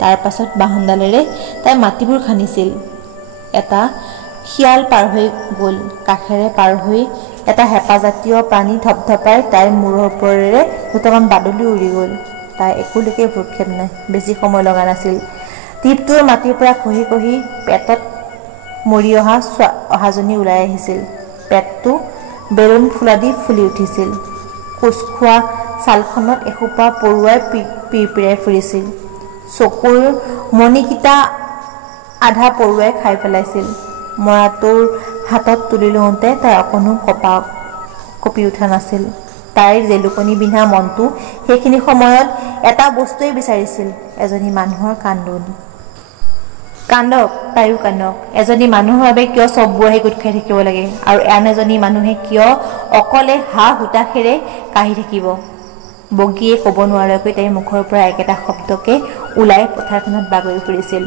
তাৰ পাছত বাঁহডালেৰে তাই মাটিবোৰ খান্দিছিল। এটা শিয়াল পাৰ হৈ গ'ল। কাষেৰে পাৰ হৈ এটা হেঁপাজাতীয় প্ৰাণী ধপধপাই তাইৰ মূৰৰ ওপৰেৰে দুটামান বাদুলি উৰি গ'ল। তাই একোলৈকে ভ্ৰক্ষেপ নাই। বেছি সময় লগা নাছিল। টিপটোৰ মাটিৰ পৰা খহি খহি পেটত মৰি অহাজনী ওলাই আহিছিল। পেটটো বেলুন ফুলা দি ফুলি উঠিছিল। কোচখোৱা ছালখনত এসোপা পৰুৱাই পিৰপিৰাই ফুৰিছিল। চকুৰ মণিকেইটা আধা পৰুৱাই খাই পেলাইছিল। মৰাটোৰ হাতত তুলি লওঁতে তাই অকণো কঁপি উঠা নাছিল। তাইৰ জেলুকনি বিন্ধা মনটো সেইখিনি সময়ত এটা বস্তুৱেই বিচাৰিছিল, এজনী মানুহৰ কান্দোন। কান্দক, তাইও কান্দক। এজনী মানুহৰ বাবে কিয় চববোৰ আহি গোট খাই থাকিব লাগে, আৰু আন এজনী মানুহে কিয় অকলে হাঁহ হুতাশেৰে কাঢ়ি থাকিব? বগীয়ে ক'ব নোৱাৰাকৈ তাইৰ মুখৰ পৰা একেটা শব্দকে ওলাই পথাৰখনত বাগৰি ফুৰিছিল।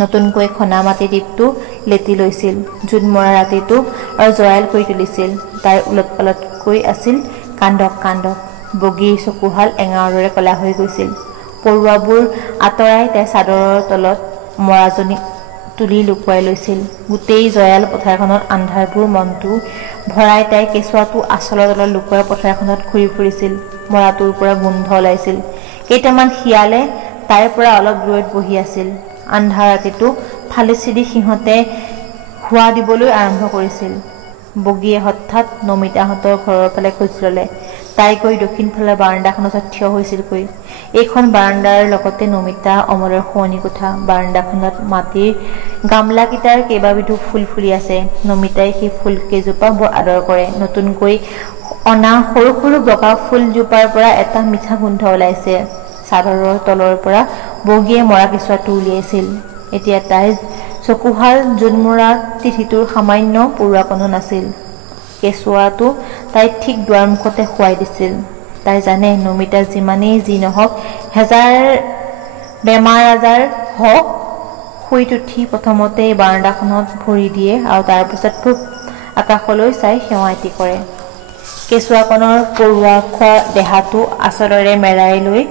নতুনকৈ খনা মাটি দ্বীপটো লেটি লৈছিল। জোন মৰা ৰাতিটো আৰু জয়াল কৰি তুলিছিল। তাইৰ ওলট পালটকৈ আছিল কান্দক কান্দক। বগীৰ চকুহাল এঙাৰৰ দৰে কলা হৈ গৈছিল। পৰুৱাবোৰ আঁতৰাই তাই চাদৰৰ তলত মৰাজনীক তুলি লুকুৱাই লৈছিল। গোটেই জয়াল পথাৰখনত আন্ধাৰবোৰ মনটো ভৰাই তাই কেঁচুৱাটো আঁচলৰ তলত লুকুৱাই পথাৰখনত ঘূৰি ফুৰিছিল। মৰাটোৰ পৰা গোন্ধ ওলাইছিল। কেইটামান শিয়ালে তাইৰ পৰা অলপ দূৰত বহি আছিল। আন্ধাৰ ৰাতিটো ফালি চিৰি সিহঁতে হোৱা দিবলৈ আৰম্ভ কৰিছিল। বগীয়ে হঠাৎ নমিতাহঁতৰ ঘৰৰ ফালে খোজ ল'লে। তাই গৈ দক্ষিণ ফালৰ বাৰাণ্ডাখনত থিয় হৈছিলগৈ। এইখন বাৰাণ্ডাৰ লগতে নমিতা অমলৰ শোৱনি কোঠা। বাৰাণ্ডাখনত মাটিৰ গামলাকেইটাৰ কেইবাবিধো ফুল ফুলি আছে। নমিতাই সেই ফুল কেইজোপা বৰ আদৰ কৰে। নতুনকৈ অনা সৰু সৰু বগা ফুলজোপাৰ পৰা এটা মিঠা গোন্ধ ওলাইছে। চাদৰৰ তলৰ পৰা বগীয়ে মৰা কেঁচুৱাটো উলিয়াইছিল। এতিয়া তাইৰ চকুহাল জোনমৰা তিথিটোৰ সামান্য পৰুৱাকণো নাছিল। কেঁচুৱাটো তাইক ঠিক দুৱাৰমুখতে শুৱাই দিছিল। তাই জানে নমিতা যিমানেই যি নহওক হেজাৰ বেমাৰ আজাৰ হওক শুই উঠি প্ৰথমতে বাৰাণ্ডাখনত ভৰি দিয়ে আৰু তাৰ পিছত পূব আকাশলৈ চাই সেৱা এটি কৰে। কেঁচুৱাকণৰ পৰুৱা খোৱা দেহাটো আঁচলেৰে মেৰাই লৈ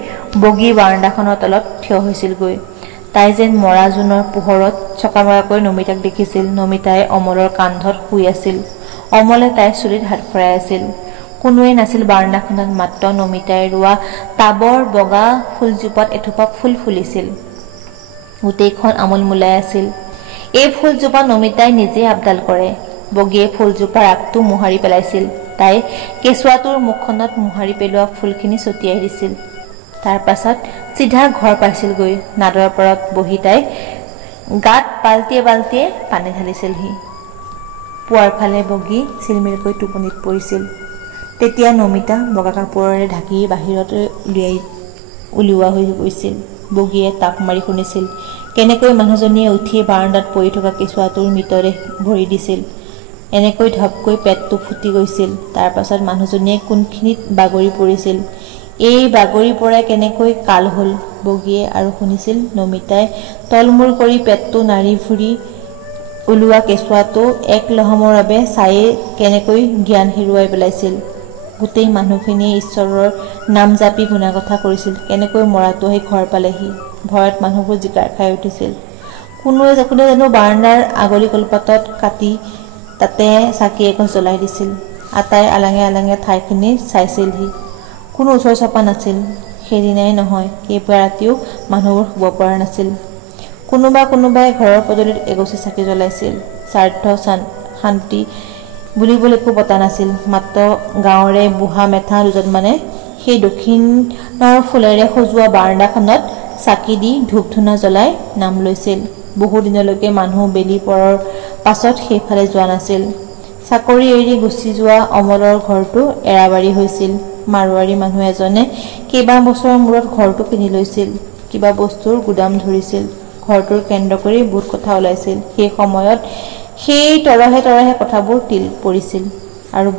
বগী বাৰাণ্ডাখনৰ তলত থিয় হৈছিলগৈ। তাই যেন মৰা জোনৰ পোহৰত চকামৰাকৈ নমিতাক দেখিছিল। নমিতাই অমলৰ কান্ধত শুই আছিল। অমলে তাইৰ চুলিত হাত ভৰাই আছিল। কোনোৱে নাছিল বাৰাণ্ডাখনত, মাত্ৰ নমিতাই ৰোৱা টাবৰ বগা ফুলজোপাত এথোপা ফুল ফুলিছিল। গোটেইখন আমোলমোলাই আছিল। এই ফুলজোপা নমিতাই নিজে আপডাল কৰে। বগীয়ে ফুলজোপাৰ আগটো মোহাৰি পেলাইছিল। তাই কেঁচুৱাটোৰ মুখখনত মোহাৰি পেলোৱা ফুলখিনি ছটিয়াই দিছিল। তাৰ পাছত চিধা ঘৰ পাইছিলগৈ। নাদৰ পাৰত বহি তাই গাত বাল্টিয়ে বাল্টিয়ে পানী ঢালিছিলহি। পুৱাৰ ফালে বগী চিলমিলকৈ টোপনিত পৰিছিল। তেতিয়া নমিতা বগা কাপোৰেৰে ঢাকি বাহিৰত উলিওৱা হৈ গৈছিল। বগীয়ে তাপ মাৰি শুনিছিল কেনেকৈ মানুহজনীয়ে উঠি বাৰাণ্ডাত পৰি থকা কেঁচুৱাটোৰ মৃতদেহ ভৰি দিছিল। এনেকৈ ধপকৈ পেটটো ফুটি গৈছিল। তাৰ পাছত মানুহজনীয়ে কোনখিনিত বাগৰি পৰিছিল। এই বাগৰি পৰাই কেনেকৈ কাল হ'ল। বগীয়ে আৰু শুনিছিল নমিতাই তলমূৰ কৰি পেটটো নাড়ী ভুৰি ওলোৱা কেঁচুৱাটো এক লহমৰ বাবে চায়ে কেনেকৈ জ্ঞান হেৰুৱাই পেলাইছিল। গোটেই মানুহখিনিয়ে ঈশ্বৰৰ নাম জাপি গুণাগথা কৰিছিল। কেনেকৈ মৰাটো আহি ঘৰ পালেহি। ভয়ত মানুহবোৰ জিকাৰ খাই উঠিছিল। কোনে জানো বাৰাণ্ডাৰ আগলি কলপাতত কাটি তাতে চাকি এগছ জ্বলাই দিছিল। আটাই আলাঙে আলাঙে ঠাইখিনি চাইছিলহি। কোনো ওচৰ চাপা নাছিল। সেইদিনাই নহয় কেইবা ৰাতিও মানুহবোৰ শুব পৰা নাছিল। কোনোবাই ঘৰৰ পদূলিত এগছি চাকি জ্বলাইছিল। স্বাৰ্থ শান্তি বুলিবলৈ একো পতা নাছিল। মাত্ৰ গাঁৱৰে বুঢ়া মেথা দুজনমানে সেই দক্ষিণৰ ফুলেৰে সজোৱা বাৰাণ্ডাখনত চাকি দি ধূপ ধূনা জ্বলাই নাম লৈছিল। বহুদিনলৈকে মানুহ বেলি পৰৰ পাছত সেইফালে যোৱা নাছিল। চাকৰি এৰি গুচি যোৱা অমলৰ ঘৰটো এৰাবাৰী হৈছিল। মাৰোৱাৰী মানুহ এজনে কেইবা বছৰৰ মূৰত ঘৰটো কিনি লৈছিল। কিবা বস্তুৰ গুদাম ধৰিছিল। ঘৰটোৰ কেন্দ্ৰ কৰি বহুত কথা ওলাইছিল। সেই সময়ত সেই তৰহে তৰহে কথাবোৰ তিল পৰিছিল। আৰু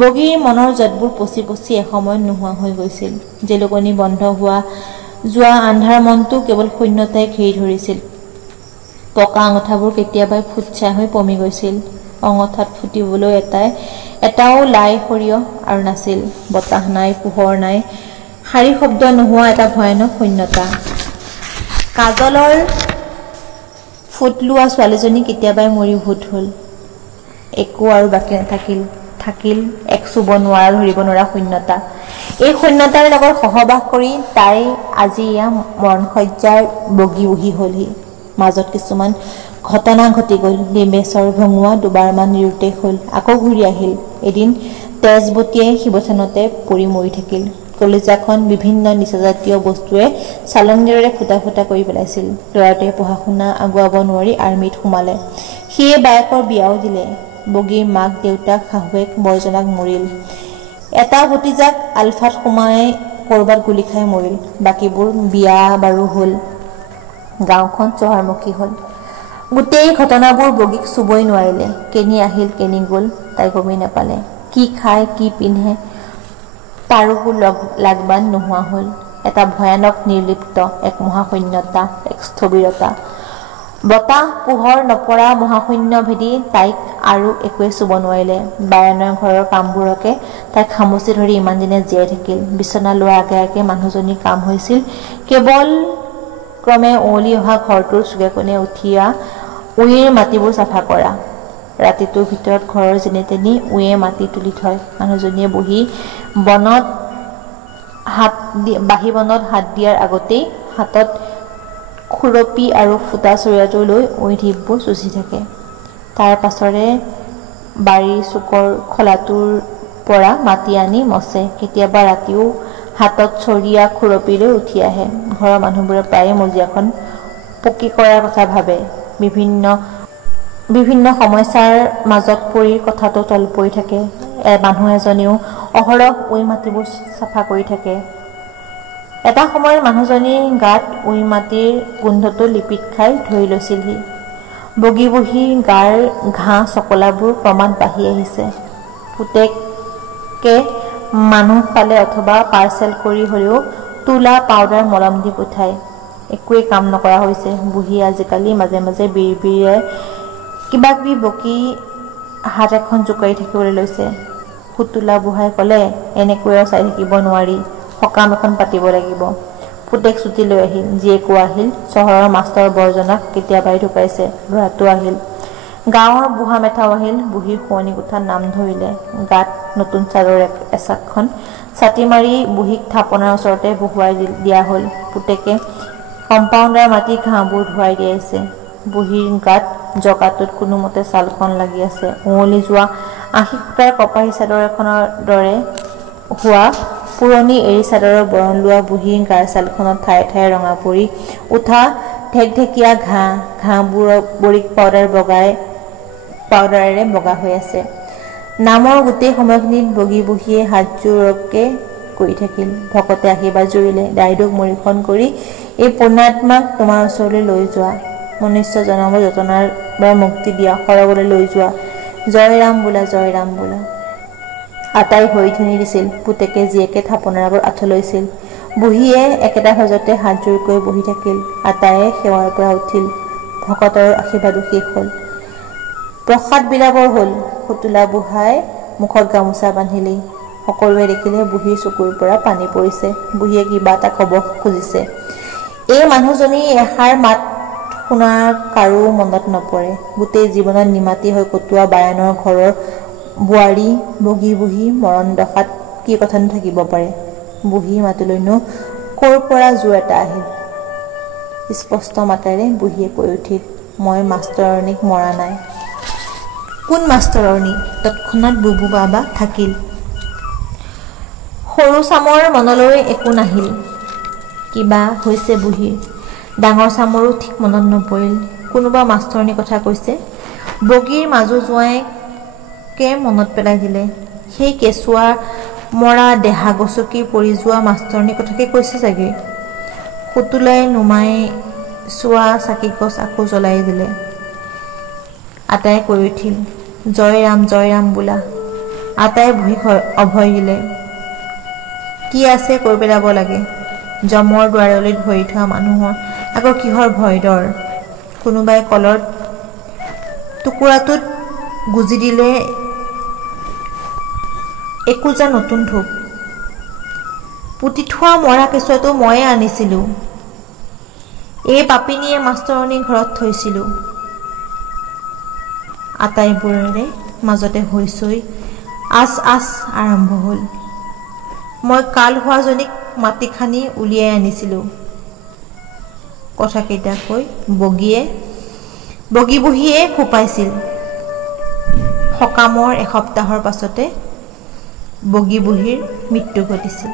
বগীৰ মনৰ জঁটবোৰ পচি পচি এসময়ত নোহোৱা হৈ গৈছিল। জেলুকনি বন্ধ যোৱা আন্ধাৰ মনটো কেৱল শূন্যতাই ঘেৰি ধৰিছিল। পকা আঙঠাবোৰ কেতিয়াবাই ফুটছাই হৈ পমি গৈছিল। অঙঠাত ফুটিবলৈ এটাও লাই সৰিয়হ আৰু নাছিল। বতাহ নাই, পোহৰ নাই, শাৰী শব্দ নোহোৱা এটা ভয়ানক শূন্যতা। কাজলৰ ফুট লোৱা ছোৱালীজনী কেতিয়াবাই মৰি ভূত হল। একো আৰু বাকী থাকিল এক চুব নোৱাৰা ধৰিব নোৱাৰা শূন্যতা। এই শূন্যতাৰ লগত সহবাস কৰি তাই আজি এয়া মৰণশয্যাৰ বগী বহি হলহি। মাজত কিছুমান ঘটনা ঘটি গল। ডিম্বেশ্বৰ ভঙুৱা দুবাৰমান নিৰুদ্দেশ হল। আকৌ ঘূৰি আহিল। এদিন তেজবতীয়াই শিৱথানতে পৰি মৰি থাকিল। কলিজাখন বিভিন্ন নিচাজাতীয় বস্তুৱে চালনীৰে ফুটা ফুটা কৰি পেলাইছিল। ল'ৰাটোৱে পঢ়া শুনা আগুৱাব নোৱাৰি আৰ্মিত সোমালে। সিয়ে বায়েকৰ বিয়াও দিলে। বগীৰ মাক দেউতাক শাহুৱেক বৰজনাক মৰিল। এটা ভতিজাক আলফাত সোমাই কৰবাত গুলী খাই মৰিল। বাকীবোৰ বিয়া বাৰু হল। গাঁওখন চহাৰমুখী হল। গোটেই ঘটনাবোৰ বগীক চুবই নোৱাৰিলে। কেনি আহিল কেনি গল তাই গমেই নাপালে। কি খায় কি পিন্ধে তাৰো লাগবান নোহোৱা হল। এটা ভয়ানক নিৰ্লিপ্ত এক মহাশূন্যতা, এক স্থবিৰতা। বতাহ পোহৰ নপৰা মহাশূন্য ভেদি তাইক আৰু একোৱে চুব নোৱাৰিলে। বায়নৰ ঘৰৰ কামবোৰকে তাইক খামুচি ধৰি ইমান দিনে জীয়াই থাকিল। বিচনা লোৱাৰ আগে আগে মানুহজনীৰ কাম হৈছিল কেৱল ক্ৰমে উৱলি অহা ঘৰটোৰ চুকে কোণে উঠিয়া উইৰ মাটিবোৰ চাফা কৰা। ৰাতিটোৰ ভিতৰত ঘৰৰ যেনি তেনি উয়ে মাটি তুলি থয়। মানুহজনীয়ে বহি বনত বাহিবনত হাত দিয়াৰ আগতেই হাতত খুৰপি আৰু ফুটা চৰিয়াটো লৈ উই ঢিপবোৰ চুচি থাকে। তাৰ পাছৰে বাৰীৰ চুকৰ খলাটোৰ পৰা মাটি আনি মচে। কেতিয়াবা ৰাতিও হাতত চৰিয়া খুৰপি লৈ উঠি আহে। ঘৰৰ মানুহবোৰে প্ৰায়ে মজিয়াখন পকী কৰাৰ কথা ভাবে। বিভিন্ন সমস্যাৰ মাজত পৰি কথাটো তল পৰি থাকে। মানুহ এজনেও অহৰহ উই মাটিবোৰ চাফা কৰি থাকে। এটা সময়ত মানুহজনী গাত উই মাটিৰ গোন্ধটো লিপিত খাই ধৰি লৈছিলহি। বগী বহি গাৰ ঘাঁ চকলাবোৰ ক্ৰমাৎ বাঢ়ি আহিছে। পুতেকে মানুহ পালে অথবা পাৰ্চেল কৰি হ'লেও তোলা পাউডাৰ মলম দি পঠায়। একোৱেই কাম নকৰা হৈছে। বুঢ়ী আজিকালি মাজে মাজে বিৰিবিৰিয়াই কিবা কিবি বকি হাত এখন জোকাৰি থাকিবলৈ লৈছে। সুতুলা বুঢ়াই ক'লে, এনেকৈ আৰু চাই থাকিব নোৱাৰি, সকাম এখন পাতিব লাগিব। পুতেক ছুটি লৈ আহিল। জীয়েকো আহিল। চহৰৰ মাষ্টৰ বৰজনাক কেতিয়াবাই ঢুকাইছে। ল'ৰাটো আহিল। গাঁৱৰ বুঢ়া মেথাও আহিল। বুঢ়ীৰ শোৱনি কোঠাত নাম ধৰিলে। গাত নতুন চাদৰ এচাকখন ছাটি মাৰি বুঢ়ীক থাপনাৰ ওচৰতে বহুৱাই দিয়া হ'ল। পুতেকে কম্পাউণ্ডাৰ মাতি ঘাঁহবোৰ ধুৱাই দিয়াইছে। বুঢ়ীৰ গাত জকাটোত কোনোমতে ছালখন লাগি আছে। উৱলি যোৱা ৮০ সূতাৰ কপাহী চাদৰ এখনৰ দৰে হোৱা পুৰণি এৰী চাদৰৰ বৰণ লোৱা বুঢ়ীৰ গাৰ ছালখনত ঠায়ে ঠায়ে ৰঙা পৰি উঠা ঢেকঢেকীয়া ঘাঁহবোৰ বৰিক পাউডাৰেৰে বগা হৈ আছে। নামৰ গোটেই সময়খিনিত বগী বুঢ়ীয়ে হাতযোৰকে কৰি থাকিল। ভকতে আশীৰ্বাদ জুৰিলে, দাইদক মৰিখন কৰি এই পুণ্যাত্মাক তোমাৰ ওচৰলৈ লৈ যোৱা, মনুষ্য জনমৰ যতনাৰ পৰা মুক্তি দিয়া, সৰগলৈ লৈ যোৱা, জয় ৰাম বোলা, জয় ৰাম বোলা। আটাই ভৰি ধুনি দিছিল। পুতেকে জীয়েকে থাপনাৰ আগত আঁঠু লৈছিল। বুঢ়ীয়ে একেটা সাজতে হাতযোৰকৈ বহি থাকিল। আটায়ে সেৱাৰ পৰা উঠিল। ভকতৰ আশীৰ্বাদো শেষ হ'ল। প্ৰসাদ বিলাবৰ হ'ল। সুতুলা বুঢ়াই মুখত গামোচা বান্ধিলেই। সকলোৱে দেখিলে বুঢ়ীৰ চকুৰ পৰা পানী পৰিছে। বুঢ়ীয়ে কিবা এটা ক'ব খুজিছে। এই মানুহজনী এষাৰ মাত শুনা কাৰো মনত নপৰে। গোটেই জীৱনত নিমাতি হৈ কটোৱা বায়ানৰ ঘৰৰ বোৱাৰী বগী বুঢ়ী মৰণ দশাত কি কথানো থাকিব পাৰে। বুঢ়ীৰ মাতলৈনো ক'ৰ পৰা জোৰ এটা আহিল। স্পষ্ট মাতেৰে বুঢ়ীয়ে কৈ উঠিল, মই মাষ্টৰণীক মৰা নাই। কোন মাষ্টৰণী? তৎক্ষণাৎ বুবু বাবা থাকিল। সৰু চামৰ মনলৈ একো নাহিল। কিবা হৈছে বুঢ়ীৰ। ডাঙৰ চামৰো ঠিক মনত নপৰিল। কোনোবা মাষ্টৰণীৰ কথা কৈছে। বগীৰ মাজু জোঁৱায়েকে মনত পেলাই দিলে। সেই কেঁচুৱা মৰা দেহা গচকি পৰি যোৱা মাষ্টৰণীৰ কথাকে কৈছে চাগে। সুতুলাই নুমাই চোৱা চাকিগছ আকৌ জ্বলাই দিলে। আটায়ে কৈ উঠিল, জয় ৰাম বোলা। আটায়ে বুঢ়ীক অভয় দিলে। কি আছে কৈ পেলাব লাগে। যমৰ দুৱাৰলৈ ধৰি থোৱা মানুহৰ আকৌ কিহৰ ভয় ডৰ। কোনোবাই কলৰ টুকুৰাটোত গুজি দিলে একোজা নতুন ধূপ। পুতি থোৱা মৰা কেঁচুৱাটো ময়ে আনিছিলো। এই পাপিনীয়ে মাষ্টৰণীৰ ঘৰত থৈছিলো। আটাইবোৰৰে মাজতে হৈছৈ আচ আৰম্ভ হ'ল। মই কাল হোৱাজনীক মাটি খানি উলিয়াই আনিছিলো। কথাকেইটা কৈ বগী বুঢ়ীয়ে ফোপাইছিল। সকামৰ এসপ্তাহৰ পাছতে বগী বুঢ়ীৰ মৃত্যু ঘটিছিল।